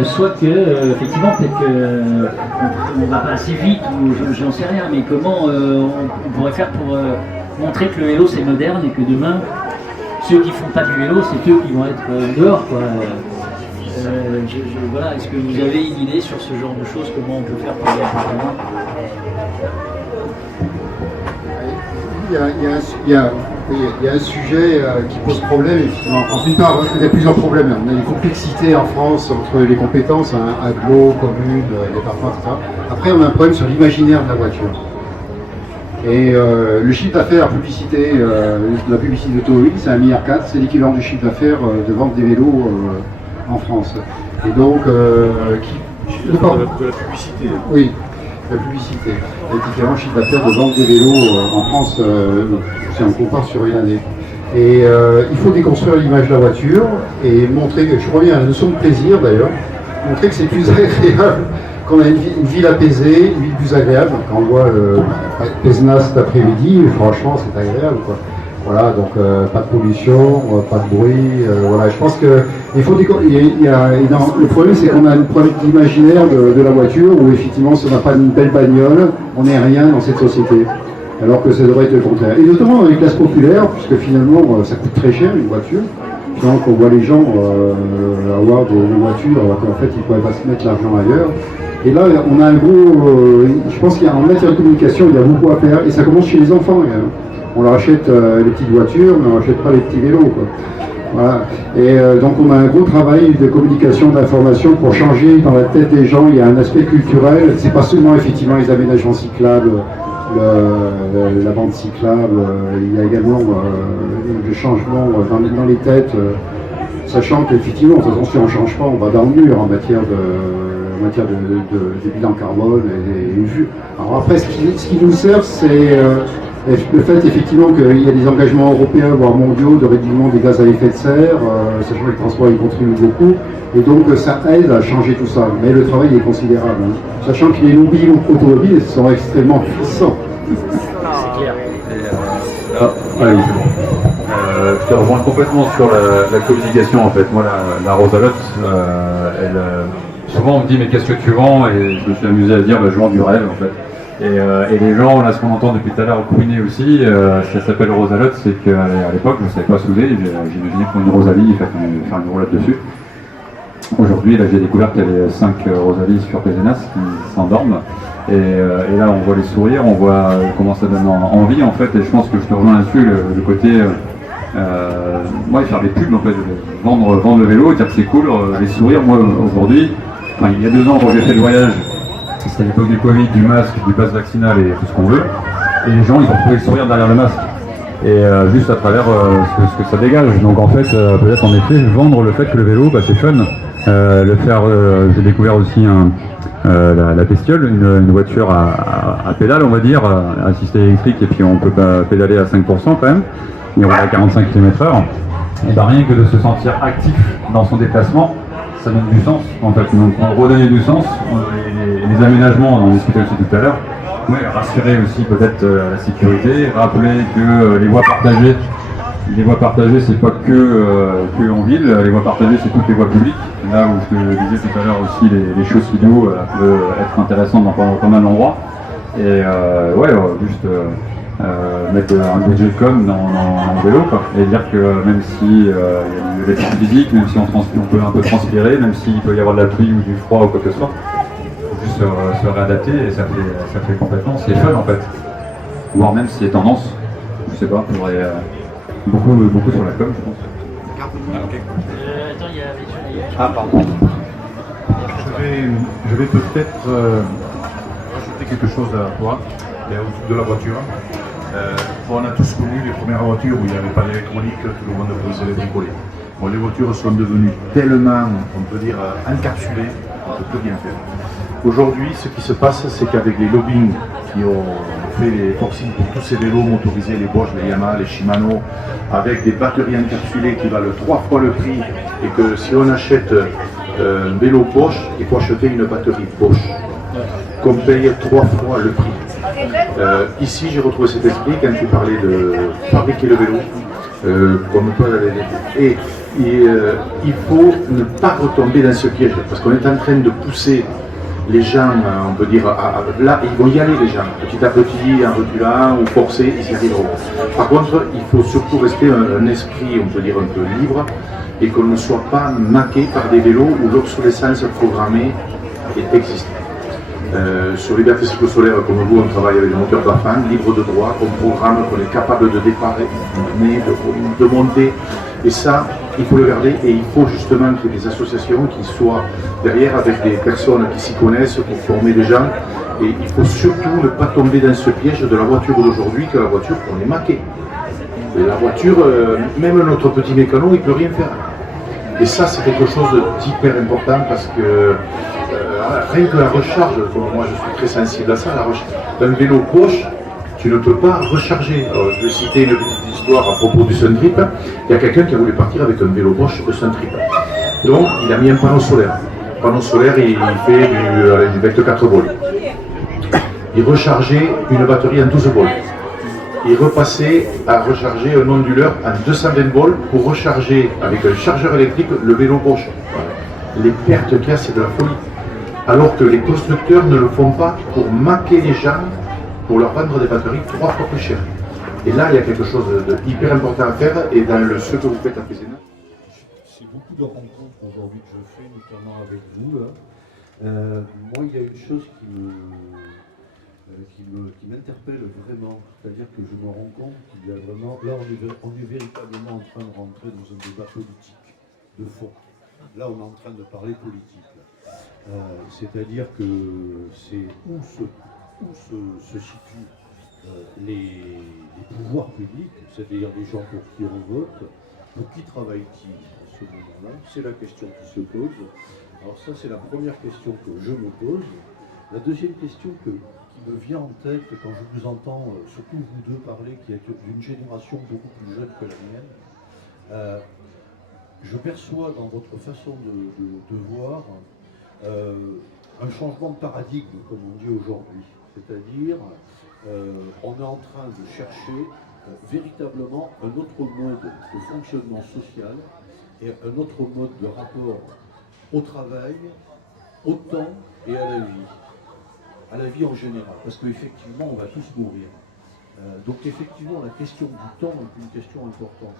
Soit que, effectivement, peut-être qu'on va pas assez vite, ou j'en sais rien, mais comment on pourrait faire pour montrer que le vélo c'est moderne et que demain, ceux qui font pas du vélo, c'est eux qui vont être dehors, quoi. Voilà, est-ce que vous avez une idée sur ce genre de choses, comment on peut faire pour aller plus loin? Il y a un sujet qui pose problème, effectivement. En plus tard, il y a plusieurs problèmes. On a des complexités en France entre les compétences, agglo, communes, départements, etc. Après, on a un problème sur l'imaginaire de la voiture. Et le chiffre d'affaires publicité, de la publicité automobile, c'est 1,4 milliard, c'est l'équivalent du chiffre d'affaires de vente des vélos en France. Et donc, de la publicité. Oui, la publicité. L'équivalent chiffre d'affaires de vente des vélos en France, si on compare sur une année. Et il faut déconstruire l'image de la voiture et montrer que, je reviens à la notion de plaisir d'ailleurs, montrer que c'est plus agréable, qu'on a une ville apaisée, une ville plus agréable. Quand on voit Pézenas cet après-midi, franchement c'est agréable, quoi. Voilà, donc pas de pollution, pas de bruit, voilà. Je pense que il faut le problème c'est qu'on a un problème d'imaginaire de la voiture où effectivement si on n'a pas une belle bagnole, on n'est rien dans cette société. Alors que ça devrait être le contraire. Et notamment dans les classes populaires, puisque finalement ça coûte très cher une voiture. Donc on voit les gens avoir des voitures alors qu'en fait ils ne pourraient pas se mettre l'argent ailleurs. Et là on a un gros, je pense qu'en matière de communication il y a beaucoup à faire et ça commence chez les enfants. On leur achète les petites voitures, mais on n'achète pas les petits vélos, quoi. Voilà. Et donc on a un gros travail de communication, d'information pour changer dans la tête des gens. Il y a un aspect culturel, c'est pas seulement effectivement les aménagements cyclables, la bande cyclable, il y a également le changement dans les têtes, sachant qu'effectivement, de toute façon si on ne change pas, on va dans le mur en matière de bilan carbone et vue. Alors après, ce qui nous sert, c'est le fait effectivement qu'il y a des engagements européens, voire mondiaux, de réduction des gaz à effet de serre, sachant que le transport y contribue beaucoup, et donc ça aide à changer tout ça. Mais le travail est considérable, hein. Sachant que les lobbies automobiles sont extrêmement puissants. Oui, c'est bon. Je te rejoins complètement sur la communication en fait. Moi, la Rosalotte, souvent on me dit mais qu'est-ce que tu vends? Et je me suis amusé à dire bah, je vends du rêve en fait. Et les gens, là ce qu'on entend depuis tout à l'heure couiner aussi, ça s'appelle Rosalotte, c'est qu'à l'époque je ne savais pas souder, j'imaginais pour une Rosalie, faire une roulade dessus. Aujourd'hui, là j'ai découvert qu'il y avait 5 Rosalies sur Pézenas qui s'endorment. Et là on voit les sourires, on voit comment ça donne envie en fait, et je pense que je te rejoins là-dessus, le côté faire des pubs en fait, vendre le vélo, dire que c'est cool, les sourires, moi aujourd'hui, il y a 2 ans quand j'ai fait le voyage, c'était à l'époque du Covid, du masque, du pass vaccinal et tout ce qu'on veut, et les gens ils ont trouvé le sourire derrière le masque, et juste à travers ce que ça dégage, donc en fait peut-être en effet vendre le fait que le vélo c'est fun, le faire, j'ai découvert aussi la Pestiole, une voiture à pédale, on va dire, assistée électrique, et puis on peut pédaler à 5% quand même, et on va à 45 km/h. Et bien rien que de se sentir actif dans son déplacement, ça donne du sens en fait. Donc on redonne du sens, les aménagements, on en discutait aussi tout à l'heure, rassurer aussi peut-être la sécurité, rappeler que les voies partagées c'est pas que en ville, les voies partagées c'est toutes les voies publiques. Là où je te disais tout à l'heure aussi, les choses vidéo peuvent être intéressantes dans pas mal d'endroits. Et juste mettre un budget com dans le vélo, quoi. Et dire que même si y a de l'effort physique, même si on peut un peu transpirer, même s'il peut y avoir de la pluie ou du froid ou quoi que ce soit, il faut juste se réadapter et ça fait complètement, c'est fun en fait. Voire même s'il y a tendance, je sais pas, il faudrait beaucoup sur la com, je pense. Attends, il y a Ah, pardon. Je vais peut-être rajouter quelque chose à toi, autour de la voiture. On a tous connu les premières voitures où il n'y avait pas d'électronique, tout le monde pouvait les bricoler. Bon, les voitures sont devenues tellement, on peut dire, encapsulées, on ne peut plus rien faire. Aujourd'hui, ce qui se passe, c'est qu'avec les lobbying qui ont fait les forcing pour tous ces vélos motorisés, les Bosch, les Yamaha, les Shimano, avec des batteries encapsulées qui valent 3 fois le prix, et que si on achète un vélo Bosch, il faut acheter une batterie Bosch, qu'on paye 3 fois le prix. Ici, j'ai retrouvé cet esprit quand tu parlais de fabriquer le vélo, comme toi, et il faut ne pas retomber dans ce piège, parce qu'on est en train de pousser les gens, on peut dire, là, ils vont y aller les gens, petit à petit, en reculant ou forcés, ils y arriveront. Par contre, il faut surtout rester un esprit, on peut dire, un peu libre, et qu'on ne soit pas maqué par des vélos où l'obsolescence programmée existe. Sur Liberté Cyclo-Solaire, comme vous, on travaille avec des moteurs d'afin, libre de droit, on programme, qu'on est capable de déparer, de monter. Et ça, il faut le garder, et il faut justement qu'il y ait des associations qui soient derrière avec des personnes qui s'y connaissent pour former des gens. Et il faut surtout ne pas tomber dans ce piège de la voiture d'aujourd'hui, que la voiture, on est maqué. Et la voiture, même notre petit mécano, il ne peut rien faire. Et ça, c'est quelque chose d'hyper important parce que rien que la recharge, moi je suis très sensible à ça, d'un vélo Bosch, tu ne peux pas recharger. Alors, je vais citer une petite histoire à propos du Suntrip. Il y a quelqu'un qui a voulu partir avec un vélo Bosch de Suntrip. Donc il a mis un panneau solaire. Le panneau solaire, il fait du 24 volts. Il rechargeait une batterie en 12 volts. Il repassait à recharger un onduleur à 220 volts pour recharger avec un chargeur électrique le vélo Bosch. Les pertes qu'il y a, c'est de la folie. Alors que les constructeurs ne le font pas pour maquer les gens, pour leur vendre des batteries 3 fois plus chères. Et là, il y a quelque chose d'hyper important à faire, et dans ce que vous faites à Pézenas. C'est beaucoup de rencontres aujourd'hui que je fais, notamment avec vous. Là. Moi, il y a une chose qui m'interpelle vraiment, c'est-à-dire que je me rends compte qu'il y a vraiment, là on est véritablement en train de rentrer dans un débat politique de fond. Là on est en train de parler politique. C'est-à-dire que c'est où se situent les pouvoirs publics, c'est-à-dire les gens pour qui on vote, pour qui travaillent-ils à ce moment-là, c'est la question qui se pose. Alors ça c'est la première question que je me pose. La deuxième question qui me vient en tête quand je vous entends, surtout vous deux parler, qui êtes d'une génération beaucoup plus jeune que la mienne, je perçois dans votre façon de voir un changement de paradigme, comme on dit aujourd'hui. C'est-à-dire, on est en train de chercher véritablement un autre mode de fonctionnement social et un autre mode de rapport au travail, au temps et à la vie en général, parce qu'effectivement on va tous mourir. Donc effectivement la question du temps est une question importante.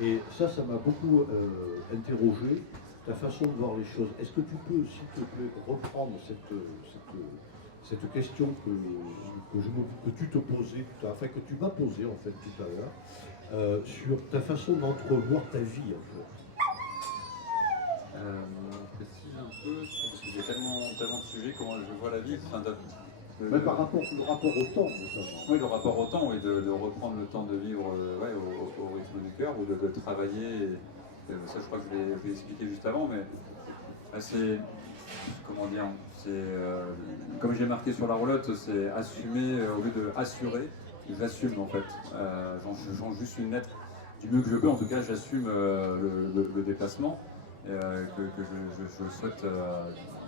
Et ça m'a beaucoup interrogé, ta façon de voir les choses. Est-ce que tu peux, s'il te plaît, reprendre cette question que tu te posais, enfin que tu m'as posée en fait tout à l'heure, sur ta façon d'entrevoir ta vie un peu. Je précise un peu, parce que j'ai tellement de sujets, comment je vois la vie. Mais par rapport le rapport au temps, notamment. Oui, le rapport au temps, oui, de reprendre le temps de vivre au rythme du cœur ou de travailler. Ça, je crois que je l'ai expliqué juste avant, mais c'est. Comment dire, comme j'ai marqué sur la roulotte, c'est assumer au lieu de assurer, j'assume en fait. J'en change juste une lettre du mieux que je peux. En tout cas, j'assume le déplacement que je souhaite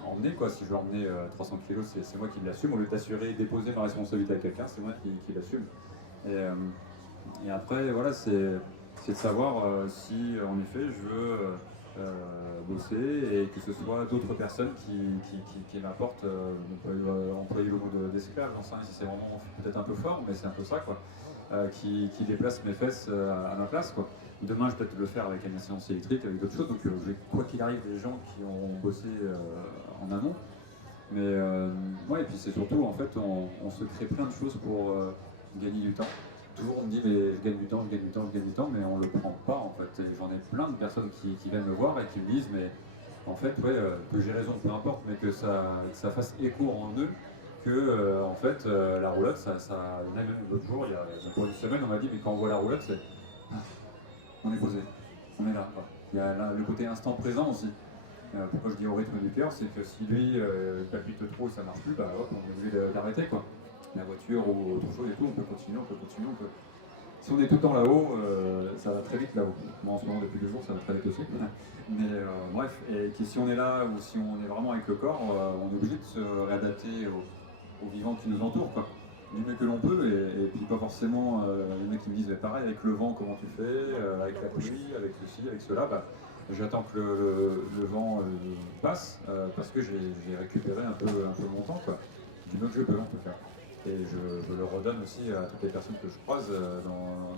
emmener. Quoi. Si je veux emmener 300 kg, c'est moi qui l'assume. Au lieu d'assurer et déposer ma responsabilité à quelqu'un, c'est moi qui l'assume. Et après, voilà, c'est de savoir si en effet je veux bosser et que ce soit d'autres personnes qui m'apportent, employer le mot d'esclave, j'en sais rien si c'est vraiment peut-être un peu fort, mais c'est un peu ça, quoi, qui déplace mes fesses à ma place, quoi. Demain, je vais peut-être le faire avec une assistance électrique, avec d'autres choses, donc quoi qu'il arrive, des gens qui ont bossé en amont. Mais ouais, et puis c'est surtout, en fait, on se crée plein de choses pour gagner du temps. Toujours on me dit mais je gagne du temps, mais on le prend pas en fait. Et j'en ai plein de personnes qui viennent me voir et qui me disent mais en fait ouais, que j'ai raison, peu importe, mais que ça fasse écho en eux, que en fait la roulotte, même l'autre jour, il y a pour une semaine, on m'a dit mais quand on voit la roulotte, c'est on est posé, on est là, quoi. Il y a là, le côté instant présent aussi. Pourquoi je dis au rythme du cœur, c'est que si lui palpite trop et ça marche plus, bah hop, on est obligé d'arrêter, quoi. La voiture ou autre chose et tout, on peut continuer. Si on est tout le temps là-haut, ça va très vite là-haut. Moi en ce moment depuis 2 jours ça va très vite aussi. Mais bref, et si on est là ou si on est vraiment avec le corps, on est obligé de se réadapter aux vivants qui nous entourent, quoi. Du mieux que l'on peut, et puis pas forcément les mecs qui me disent mais pareil avec le vent comment tu fais, avec la pluie, avec ceci, avec cela, bah, j'attends que le vent passe parce que j'ai récupéré un peu mon temps, quoi. Du mieux que je peux en tout cas. Et je le redonne aussi à toutes les personnes que je croise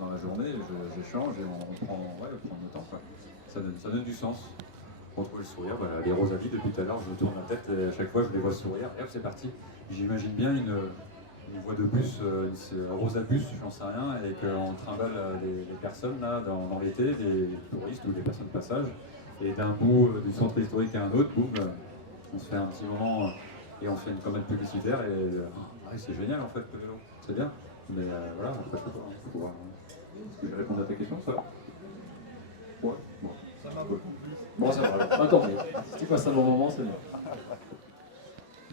dans la journée. J'échange et on prend le temps, quoi. Ça donne du sens. Retrouver le sourire. Voilà, les Rosalie, depuis tout à l'heure, je me tourne la tête et à chaque fois je les vois sourire. Et hop, c'est parti. J'imagine bien une voie de bus, un Rosabus, j'en sais rien, et qu'on trimballe les personnes là dans l'été, des touristes ou des personnes de passage. Et d'un bout du centre historique à un autre, boum, on se fait un petit moment et on fait une campagne publicitaire et c'est génial en fait le vélo, c'est bien. Mais voilà, après faut pouvoir. Est-ce que je réponds à ta question, ça? Ouais, bon. Ça m'a beaucoup plu. Bon, ça va. Attends, si tu passes un bon moment, c'est bien.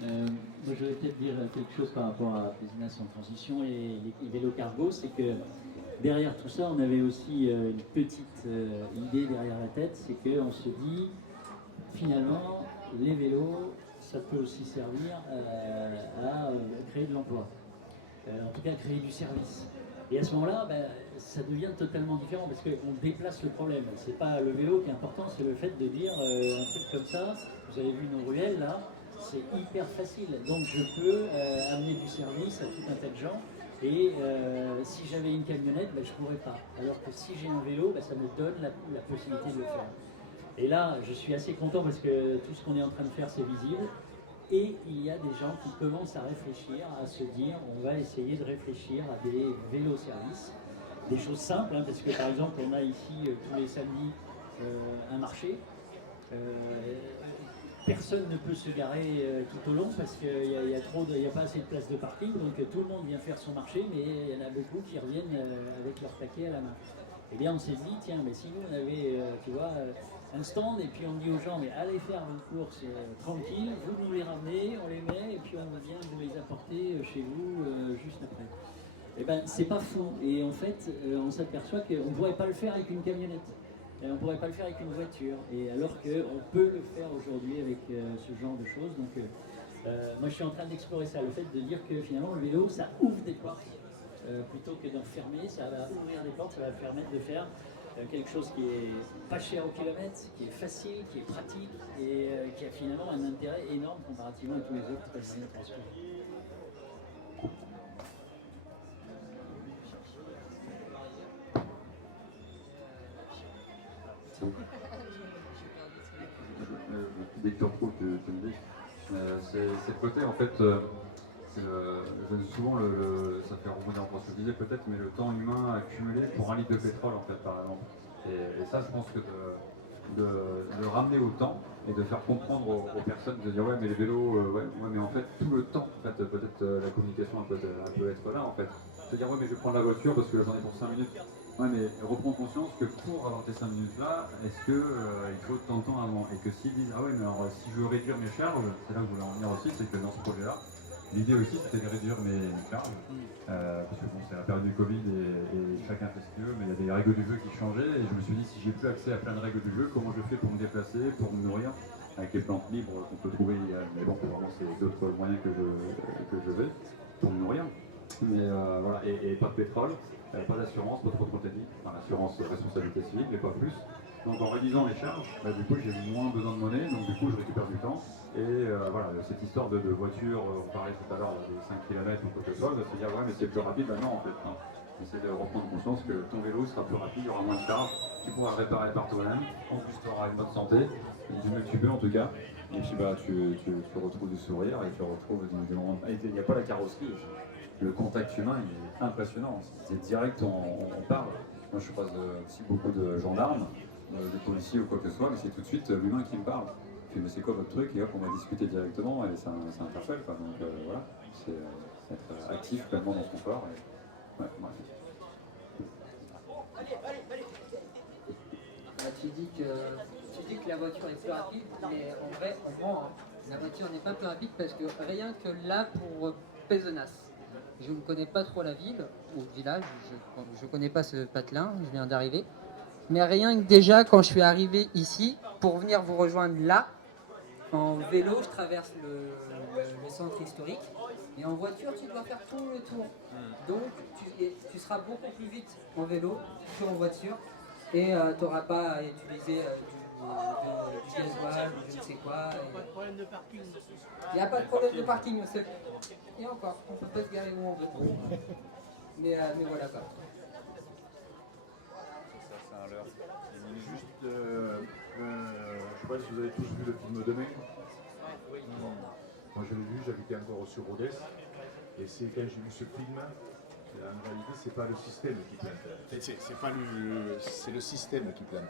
Moi, je vais peut-être dire quelque chose par rapport à Business en transition et les vélos cargo, c'est que derrière tout ça, on avait aussi une petite idée derrière la tête, c'est qu'on se dit, finalement, les vélos, ça peut aussi servir à créer de l'emploi, en tout cas créer du service. Et à ce moment-là, ça devient totalement différent parce qu'on déplace le problème. C'est pas le vélo qui est important, c'est le fait de dire un truc comme ça. Vous avez vu nos ruelles là, c'est hyper facile. Donc je peux amener du service à tout un tas de gens. Et si j'avais une camionnette, je ne pourrais pas. Alors que si j'ai un vélo, ça me donne la possibilité de le faire. Et là, je suis assez content parce que tout ce qu'on est en train de faire, c'est visible. Et il y a des gens qui commencent à réfléchir, à se dire, on va essayer de réfléchir à des vélos-services. Des choses simples, parce que par exemple, on a ici tous les samedis un marché. Personne ne peut se garer tout au long parce qu'il n'y a pas assez de place de parking, donc tout le monde vient faire son marché, mais il y en a beaucoup qui reviennent avec leur paquet à la main. Eh bien on s'est dit, tiens, mais si nous on avait, un stand et puis on dit aux gens, mais allez faire vos courses tranquille, vous nous les ramenez, on les met et puis on vient vous les apporter chez vous juste après. Eh bien c'est pas faux, et en fait on s'aperçoit qu'on ne pourrait pas le faire avec une camionnette. Et on ne pourrait pas le faire avec une voiture, et alors qu'on peut le faire aujourd'hui avec ce genre de choses. Donc moi je suis en train d'explorer ça, le fait de dire que finalement le vélo ça ouvre des portes. plutôt que d'enfermer, ça va ouvrir des portes, ça va permettre de faire quelque chose qui est pas cher au kilomètre, qui est facile, qui est pratique et qui a finalement un intérêt énorme comparativement à tous les autres moyens de transport. Dès que tu retrouves, tu me dis. C'est le côté, en fait, souvent, ça fait rebondir en ce que je disais peut-être, mais le temps humain accumulé pour un litre de pétrole, en fait, par exemple. Et ça, je pense que de le ramener au temps et de faire comprendre aux personnes, de dire ouais, mais les vélos, ouais, mais en fait, tout le temps, en fait, peut-être la communication peut être là, en fait. Se dire ouais, mais je vais prendre la voiture parce que j'en ai pour 5 minutes. Ouais, mais reprends conscience que pour avoir tes 5 minutes là, est-ce que il faut tant de temps avant? Et que s'ils disent ah ouais, mais alors si je veux réduire mes charges, c'est là où je voulais en venir aussi, c'est que dans ce projet-là, l'idée aussi c'était de réduire mes charges, parce que bon, c'est la période du Covid et chacun fait ce qu'il veut, mais il y a des règles du jeu qui changeaient, et je me suis dit si j'ai plus accès à plein de règles du jeu, comment je fais pour me déplacer, pour me nourrir, avec les plantes libres qu'on peut trouver, mais bon, vraiment c'est d'autres moyens que je vais pour me nourrir. Mais voilà, et pas de pétrole, pas d'assurance, pas trop de protéines, enfin, l'assurance responsabilité civile, mais pas plus. Donc en réduisant les charges, du coup j'ai moins besoin de monnaie, donc du coup je récupère du temps. Et voilà, cette histoire de voiture, on parlait tout à l'heure des 5 km ou quoi que ce soit, de se dire ouais mais c'est plus rapide, bah non en fait. Hein. C'est de reprendre conscience que ton vélo sera plus rapide, il y aura moins de charge, tu pourras le réparer par toi-même, en plus tu auras une bonne santé, du mieux que tu peux en tout cas. Et puis bah, tu retrouves du sourire et tu retrouves des moments. Il n'y a pas la carrosserie. Le contact humain il est impressionnant. C'est direct, on parle. Moi je croise aussi beaucoup de gendarmes, de policiers ou quoi que ce soit, mais c'est tout de suite l'humain qui me parle. Je dis mais c'est quoi votre truc? Et hop, on va discuter directement et ça interpelle. Quoi. Donc voilà, c'est être actif pleinement dans son corps. Et, ouais, bref. Tu dis que la voiture est plus rapide, mais en vrai, on ment. Hein. La voiture n'est pas plus rapide parce que rien que là pour Pézenas, je ne connais pas trop la ville ou le village, je ne connais pas ce patelin, je viens d'arriver. Mais rien que déjà quand je suis arrivé ici, pour venir vous rejoindre là, en vélo, je traverse le centre historique. Et en voiture, tu dois faire tout le tour. Donc, tu seras beaucoup plus vite en vélo qu'en voiture. Et tu n'auras pas à utiliser du gasoil ou je ne sais quoi. Il n'y a pas de problème de parking. Il n'y a pas de problème de parking. Et encore, on ne peut pas se garer où on veut. Mais voilà quoi. Ça a l'air. Juste, je ne sais pas si vous avez tous vu le film Demain. Oui. Moi je l'ai vu, j'habitais encore sur Rodez. Et c'est quand j'ai vu ce film, en réalité c'est pas le système qui plante. C'est le système qui plante.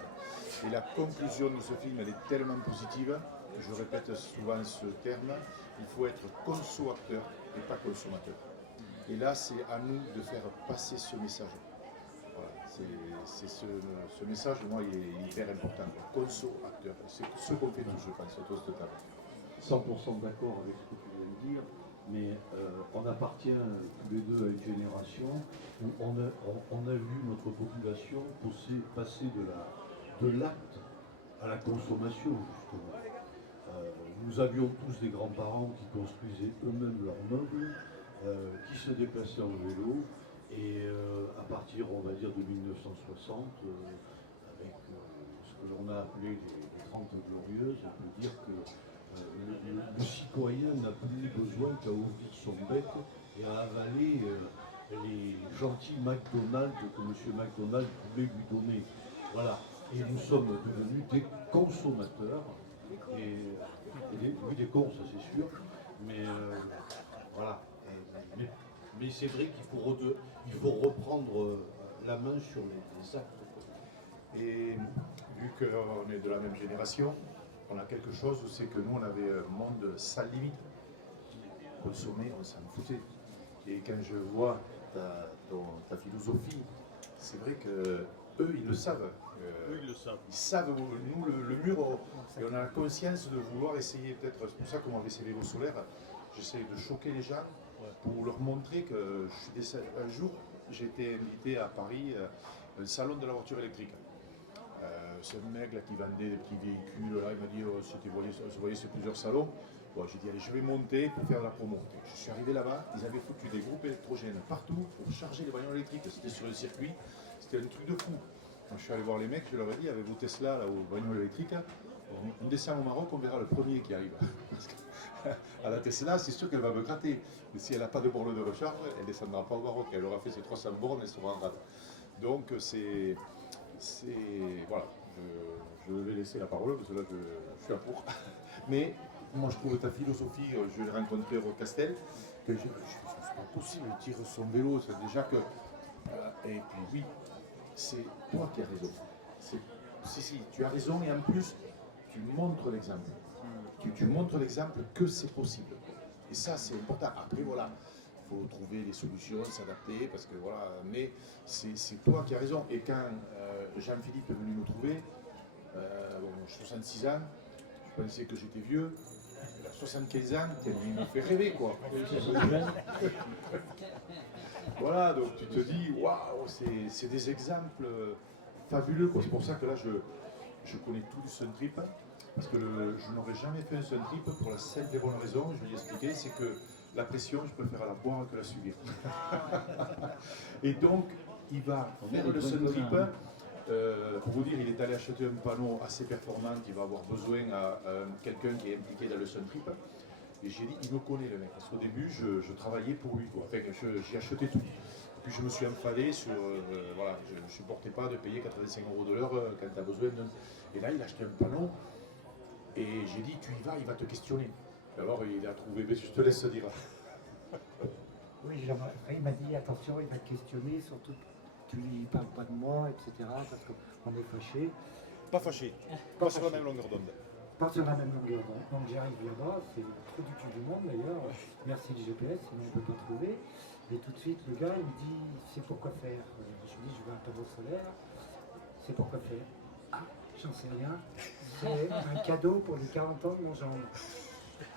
Et la conclusion de ce film elle est tellement positive, je répète souvent ce terme, il faut être conso-acteur et pas consommateur. Et là c'est à nous de faire passer ce message. Voilà, c'est ce message, moi, il est hyper important. Conso-acteur, c'est ce qu'on fait tous, je pense, autour de cette table. 100% d'accord avec ce que tu viens de dire, mais on appartient tous les deux à une génération où on a vu notre population passer de l'acte à la consommation, justement. Nous avions tous des grands-parents qui construisaient eux-mêmes leurs meubles, qui se déplaçaient en vélo, et à partir, on va dire, de 1960, avec ce que l'on a appelé les 30 glorieuses, on peut dire que le citoyen n'a plus besoin qu'à ouvrir son bec et à avaler les gentils McDonald's que M. McDonald voulait lui donner. Voilà. Et nous sommes devenus des consommateurs. Oui, des cons, ça c'est sûr. Mais voilà. Mais c'est vrai qu'il faut reprendre la main sur les actes. Et vu qu'on est de la même génération, on a quelque chose, c'est que nous on avait un monde sans limite. Consommer, on s'en foutait. Et quand je vois ta philosophie, c'est vrai que eux ils le savent. Ils savent, nous le mur, et on a la conscience de vouloir essayer peut-être, c'est pour ça qu'on avait ces vélos solaires, j'essaie de choquer les gens pour leur montrer que un jour j'ai été invité à Paris, au salon de la voiture électrique. Ce mec là qui vendait des petits véhicules, là, il m'a dit, vous voyez, c'est plusieurs salons. Bon, j'ai dit, allez, je vais monter pour faire la promo. Je suis arrivé là-bas, ils avaient foutu des groupes électrogènes partout pour charger les bagnoles électriques. C'était sur le circuit, c'était un truc de fou. Quand je suis allé voir les mecs, je leur ai dit, avec vos Tesla, là, aux bagnoles électriques, on descend au Maroc, on verra le premier qui arrive. Parce qu'à la Tesla, c'est sûr qu'elle va me gratter. Mais si elle n'a pas de borne de recharge, elle ne descendra pas au Maroc. Elle aura fait ses 300 bornes et sera en rade. Donc, voilà. Je vais laisser la parole parce que là, je suis à pour. Mais moi, je trouve ta philosophie, je l'ai rencontré au Castel, que c'est pas possible de tirer son vélo, c'est déjà que. Et puis oui, c'est toi qui as raison. Si, tu as raison et en plus, tu montres l'exemple. Tu montres l'exemple que c'est possible. Et ça, c'est important. Après, voilà, il faut trouver les solutions, s'adapter, parce que voilà, mais c'est toi qui as raison. Et quand Jean-Philippe est venu me trouver, j'ai 66 ans, je pensais que j'étais vieux. Il a 75 ans, il me fait rêver, quoi. Voilà, donc tu te dis, waouh, c'est des exemples fabuleux, quoi. C'est pour ça que là, je connais tout du Sun Trip, parce que je n'aurais jamais fait un Sun Trip pour la simple et bonne raison, je vais lui expliquer, c'est que la pression, je préfère la boire que la subir. Et donc, il va faire le Sun Trip. Pour vous dire, il est allé acheter un panneau assez performant, il va avoir besoin à quelqu'un qui est impliqué dans le Sun Trip. Et j'ai dit, il me connaît le mec, parce qu'au début, je travaillais pour lui, quoi. Enfin, j'ai acheté tout. Puis je me suis enfalé sur, voilà, je ne supportais pas de payer 85 € de l'heure quand tu as besoin d'un... Et là, il a acheté un panneau, et j'ai dit, tu y vas, il va te questionner. Alors, il a trouvé, mais je te laisse dire. Oui, il m'a dit, attention, il va te questionner, surtout tu lui parles pas de moi, etc., parce qu'on est fâchés. Pas fâché, pas sur la même longueur d'onde. Pas sur la même longueur d'onde. Donc j'arrive là-bas, c'est le trou du cul du monde d'ailleurs. Merci le GPS, sinon on ne peut pas trouver. Et tout de suite, le gars, il me dit, c'est pour quoi faire. Je lui dis, je veux un panneau solaire. C'est pour quoi faire. Ah, j'en sais rien. C'est un cadeau pour les 40 ans de mon gendre.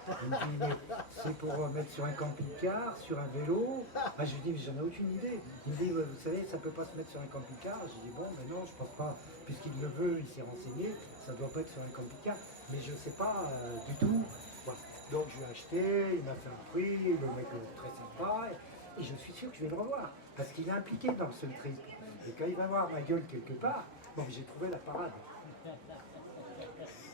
Il me dit, c'est pour mettre sur un camping-car, sur un vélo. Ah, je lui dis, mais j'en ai aucune idée. Il me dit, vous savez, ça ne peut pas se mettre sur un camping-car. Je dis, bon, mais non, je pense pas. Puisqu'il le veut, il s'est renseigné, ça ne doit pas être sur un camping-car. Mais je ne sais pas du tout. Voilà. Donc je l'ai acheté, il m'a fait un prix, le mec est très sympa. Et je suis sûr que je vais le revoir. Parce qu'il est impliqué dans ce trip. Et quand il va voir ma gueule quelque part, bon, j'ai trouvé la parade.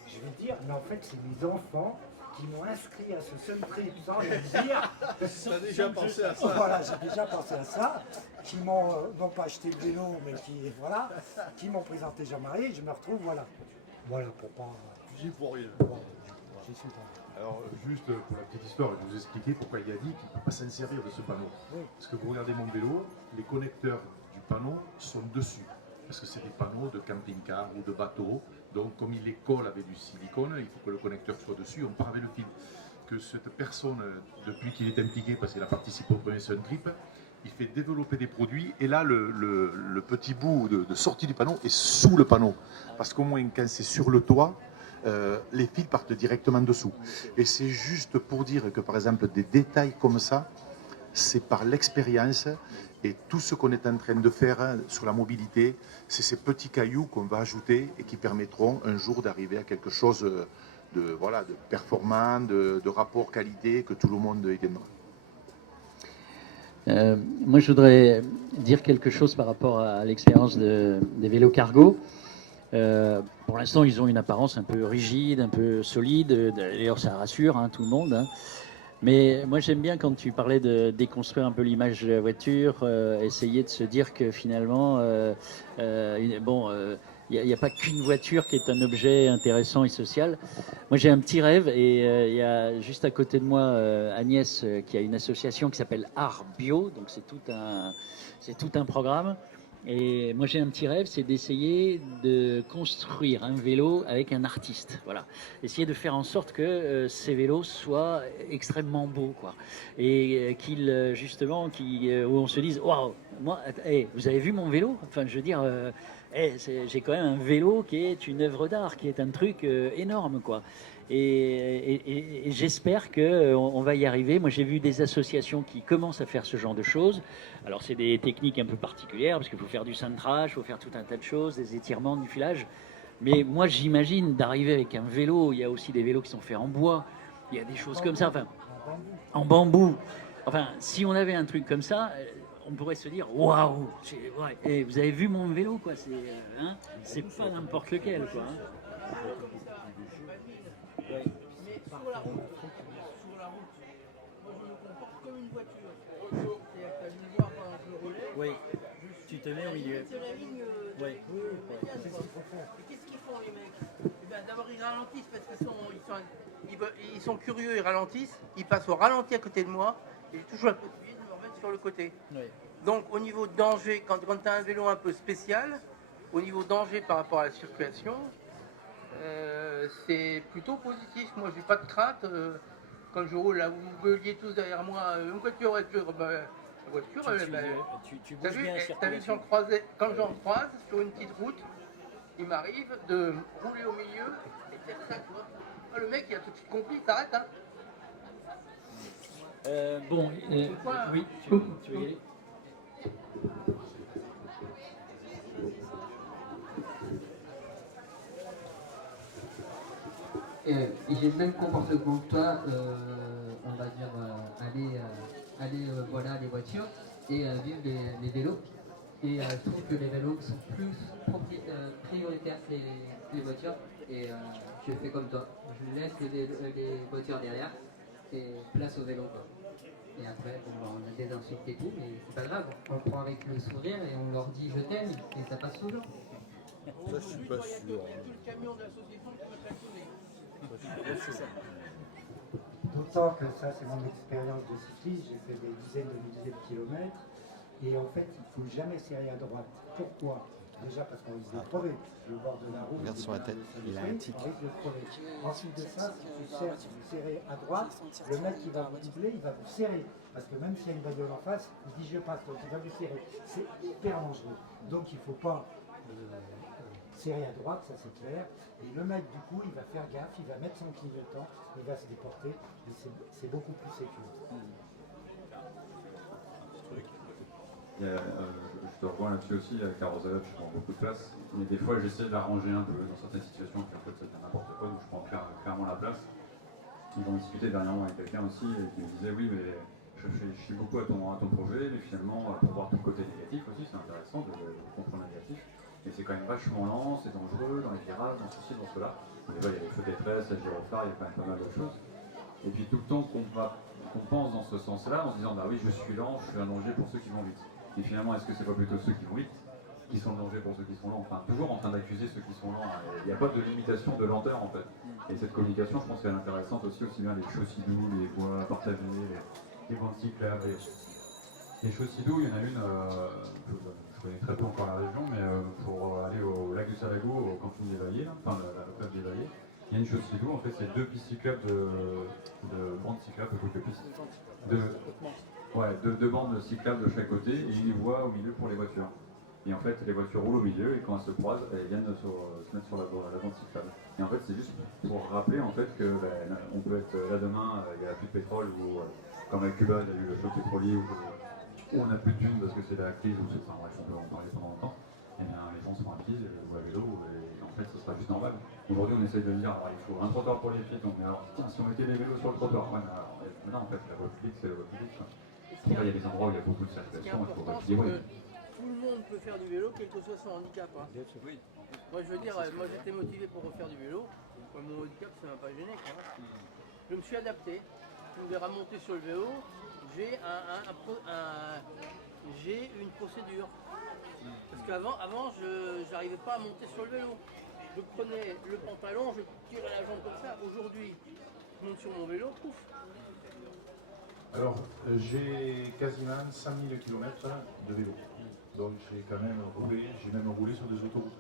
Je vais dire, mais en fait, c'est mes enfants qui m'ont inscrit à ce Sun Trip sans le dire. T'as déjà pensé à ça? Voilà, j'ai déjà pensé à ça. Qui m'ont non pas acheté le vélo, mais qui m'ont présenté Jean-Marie. Je me retrouve, voilà. Voilà, pour pas... J'y pour rien. Bon, j'y suis pas. Alors, juste pour la petite histoire, je vais vous expliquer pourquoi il a dit qu'il ne peut pas s'en servir de ce panneau. Oui. Parce que vous regardez mon vélo, les connecteurs du panneau sont dessus. Parce que c'est des panneaux de camping-car ou de bateau. Donc, comme il les colle avec du silicone, il faut que le connecteur soit dessus, on part avec le fil. Que cette personne, depuis qu'il est impliqué, parce qu'il a participé au premier Sun Trip, il fait développer des produits. Et là, le petit bout de sortie du panneau est sous le panneau. Parce qu'au moins, quand c'est sur le toit, les fils partent directement dessous. Et c'est juste pour dire que, par exemple, des détails comme ça, c'est par l'expérience. Et tout ce qu'on est en train de faire sur la mobilité, c'est ces petits cailloux qu'on va ajouter et qui permettront un jour d'arriver à quelque chose de performant, de rapport qualité, que tout le monde y viendra. Moi, je voudrais dire quelque chose par rapport à l'expérience des vélos cargo. Pour l'instant, ils ont une apparence un peu rigide, un peu solide. D'ailleurs, ça rassure tout le monde. Hein. Mais moi, j'aime bien quand tu parlais de déconstruire un peu l'image de la voiture, essayer de se dire que finalement, il n'y a pas qu'une voiture qui est un objet intéressant et social. Moi, j'ai un petit rêve et il y a juste à côté de moi Agnès qui a une association qui s'appelle Art Bio, donc c'est tout un programme. Et moi j'ai un petit rêve, c'est d'essayer de construire un vélo avec un artiste. Voilà, essayer de faire en sorte que ces vélos soient extrêmement beaux, quoi. Et qu'ils justement, où on se dise, waouh, moi, vous avez vu mon vélo? Enfin, je veux dire, j'ai quand même un vélo qui est une œuvre d'art, qui est un truc énorme, quoi. Et j'espère qu'on va y arriver. Moi, j'ai vu des associations qui commencent à faire ce genre de choses. Alors, c'est des techniques un peu particulières, parce qu'il faut faire du cintrage, il faut faire tout un tas de choses, des étirements, du filage. Mais moi, j'imagine d'arriver avec un vélo. Il y a aussi des vélos qui sont faits en bois, Il y a des choses comme ça, enfin, en bambou. Enfin, si on avait un truc comme ça, on pourrait se dire waouh, ouais. Et vous avez vu mon vélo, quoi. C'est pas n'importe lequel, quoi. Ouais. Mais sur la route, moi je me comporte comme une voiture. C'est-à-dire que tu as dû le voir pendant que je roulais. Oui. Tu te mets au milieu. C'est la ligne Oui. médiane, quoi. Et qu'est-ce qu'ils font les mecs? Eh ben, d'abord ils ralentissent parce qu'ils sont curieux, ils ralentissent, ils passent au ralenti à côté de moi, et j'ai toujours un peu de vide, ils me remettent sur le côté. Oui. Donc au niveau de danger, quand tu as un vélo un peu spécial, au niveau danger par rapport à la circulation, c'est plutôt positif. Moi j'ai pas de crainte. Quand je roule là, vous gueuliez tous derrière moi, une voiture, la voiture, tu bouges bien la t'as vu circulation. quand j'en croise sur une petite route, il m'arrive de rouler au milieu et c'est ça, tu vois. Ah, le mec il a tout de suite compris, il s'arrête, hein. Oui, tu veux y aller? J'ai le même comportement que toi, on va dire aller voilà les voitures et vivre les vélos. Et je trouve que les vélos sont plus prioritaires que les voitures. Et je fais comme toi, je laisse les voitures derrière et place au vélo, quoi. Et après, on a des insultes et tout, mais c'est pas grave, on le prend avec le sourire et on leur dit je t'aime et ça passe toujours. Ça, je suis pas sûr. Il y a tout le camion de la société qui va klaxonner. D'autant que ça, c'est mon expérience de cycliste, j'ai fait des dizaines de milliers de kilomètres, et en fait, il ne faut jamais serrer à droite. Pourquoi? Déjà parce qu'on risque de crever. Le bord de la route, Regarde sur la tête, il a un tic. on risque de crever. Ensuite de ça, si vous serrez à droite, le mec qui va vous doubler, il va vous serrer. Parce que même s'il y a une bagnole en face, il dit je passe, donc il va vous serrer. C'est hyper dangereux. Donc il ne faut pas serrer à droite, ça c'est clair. Et le mec, du coup, il va faire gaffe, il va mettre son clignotant, il va se déporter, et c'est beaucoup plus sécurisé. Je te rejoins là-dessus aussi, avec la Rosella, je prends beaucoup de place, mais des fois j'essaie de l'arranger un peu dans certaines situations, puis en fait ça devient n'importe quoi, donc je prends clairement la place. Ils ont discuté dernièrement avec quelqu'un aussi, et qui me disait oui, mais je suis beaucoup à ton projet, mais finalement, pour voir tout le côté négatif aussi, c'est intéressant de comprendre le négatif. Et c'est quand même vachement lent, c'est dangereux, dans les virages, dans ceci, dans cela. Déjà, il y a les feux détresse, la gyrophare, il y a quand même pas mal de choses. Et puis tout le temps qu'on pense dans ce sens-là, en se disant bah oui, je suis lent, je suis un danger pour ceux qui vont vite. Et finalement, est-ce que c'est pas plutôt ceux qui vont vite qui sont le danger pour ceux qui sont lents? Enfin, toujours en train d'accuser ceux qui sont lents. Il n'y a pas de limitation de lenteur en fait. Et cette communication, je pense qu'elle est intéressante aussi bien les chaussées doux, les voies partagées, les bandes cyclables. Les chaussées doux, il y en a une, je connais très peu encore la région, mais pour aller au lac du Salago, au camping des Vallées, enfin la club des Vallées, il y a une chaussée doux, en fait c'est deux pistes cyclables de bandes cyclables, quelques pistes. Deux bandes cyclables de chaque côté et une voie au milieu pour les voitures. Et en fait, les voitures roulent au milieu et quand elles se croisent, elles viennent se mettre sur la bande cyclable. Et en fait, c'est juste pour rappeler en fait que on peut être là demain, il n'y a plus de pétrole, ou comme à Cuba, il y a eu le choc pétrolier, où on n'a plus de thunes parce que c'est la crise, enfin bref, on peut en parler pendant longtemps. Et bien les gens sont à pied ou à vélo, et en fait, ce sera juste normal. Aujourd'hui, on essaye de dire, alors, il faut un trottoir pour les piétons, mais alors, tiens, si on mettait les vélos sur le trottoir, ouais, mais alors, non, en fait, la voie publique, c'est la voie publique. Après, il y a des endroits où il y a beaucoup de circulation, il faut équilibrer. Tout le monde peut faire du vélo, quel que soit son handicap. Hein. Oui. Moi, je veux dire, moi j'étais motivé pour refaire du vélo. Mon handicap, ça m'a pas gêné. Je me suis adapté. Tu me verras monter sur le vélo. J'ai une procédure. Parce qu'avant, je n'arrivais pas à monter sur le vélo. Je prenais le pantalon, je tirais la jambe comme ça. Aujourd'hui, je monte sur mon vélo, pouf. Alors, j'ai quasiment 100 000 km de vélo. Donc j'ai quand même roulé, j'ai même roulé sur des autoroutes.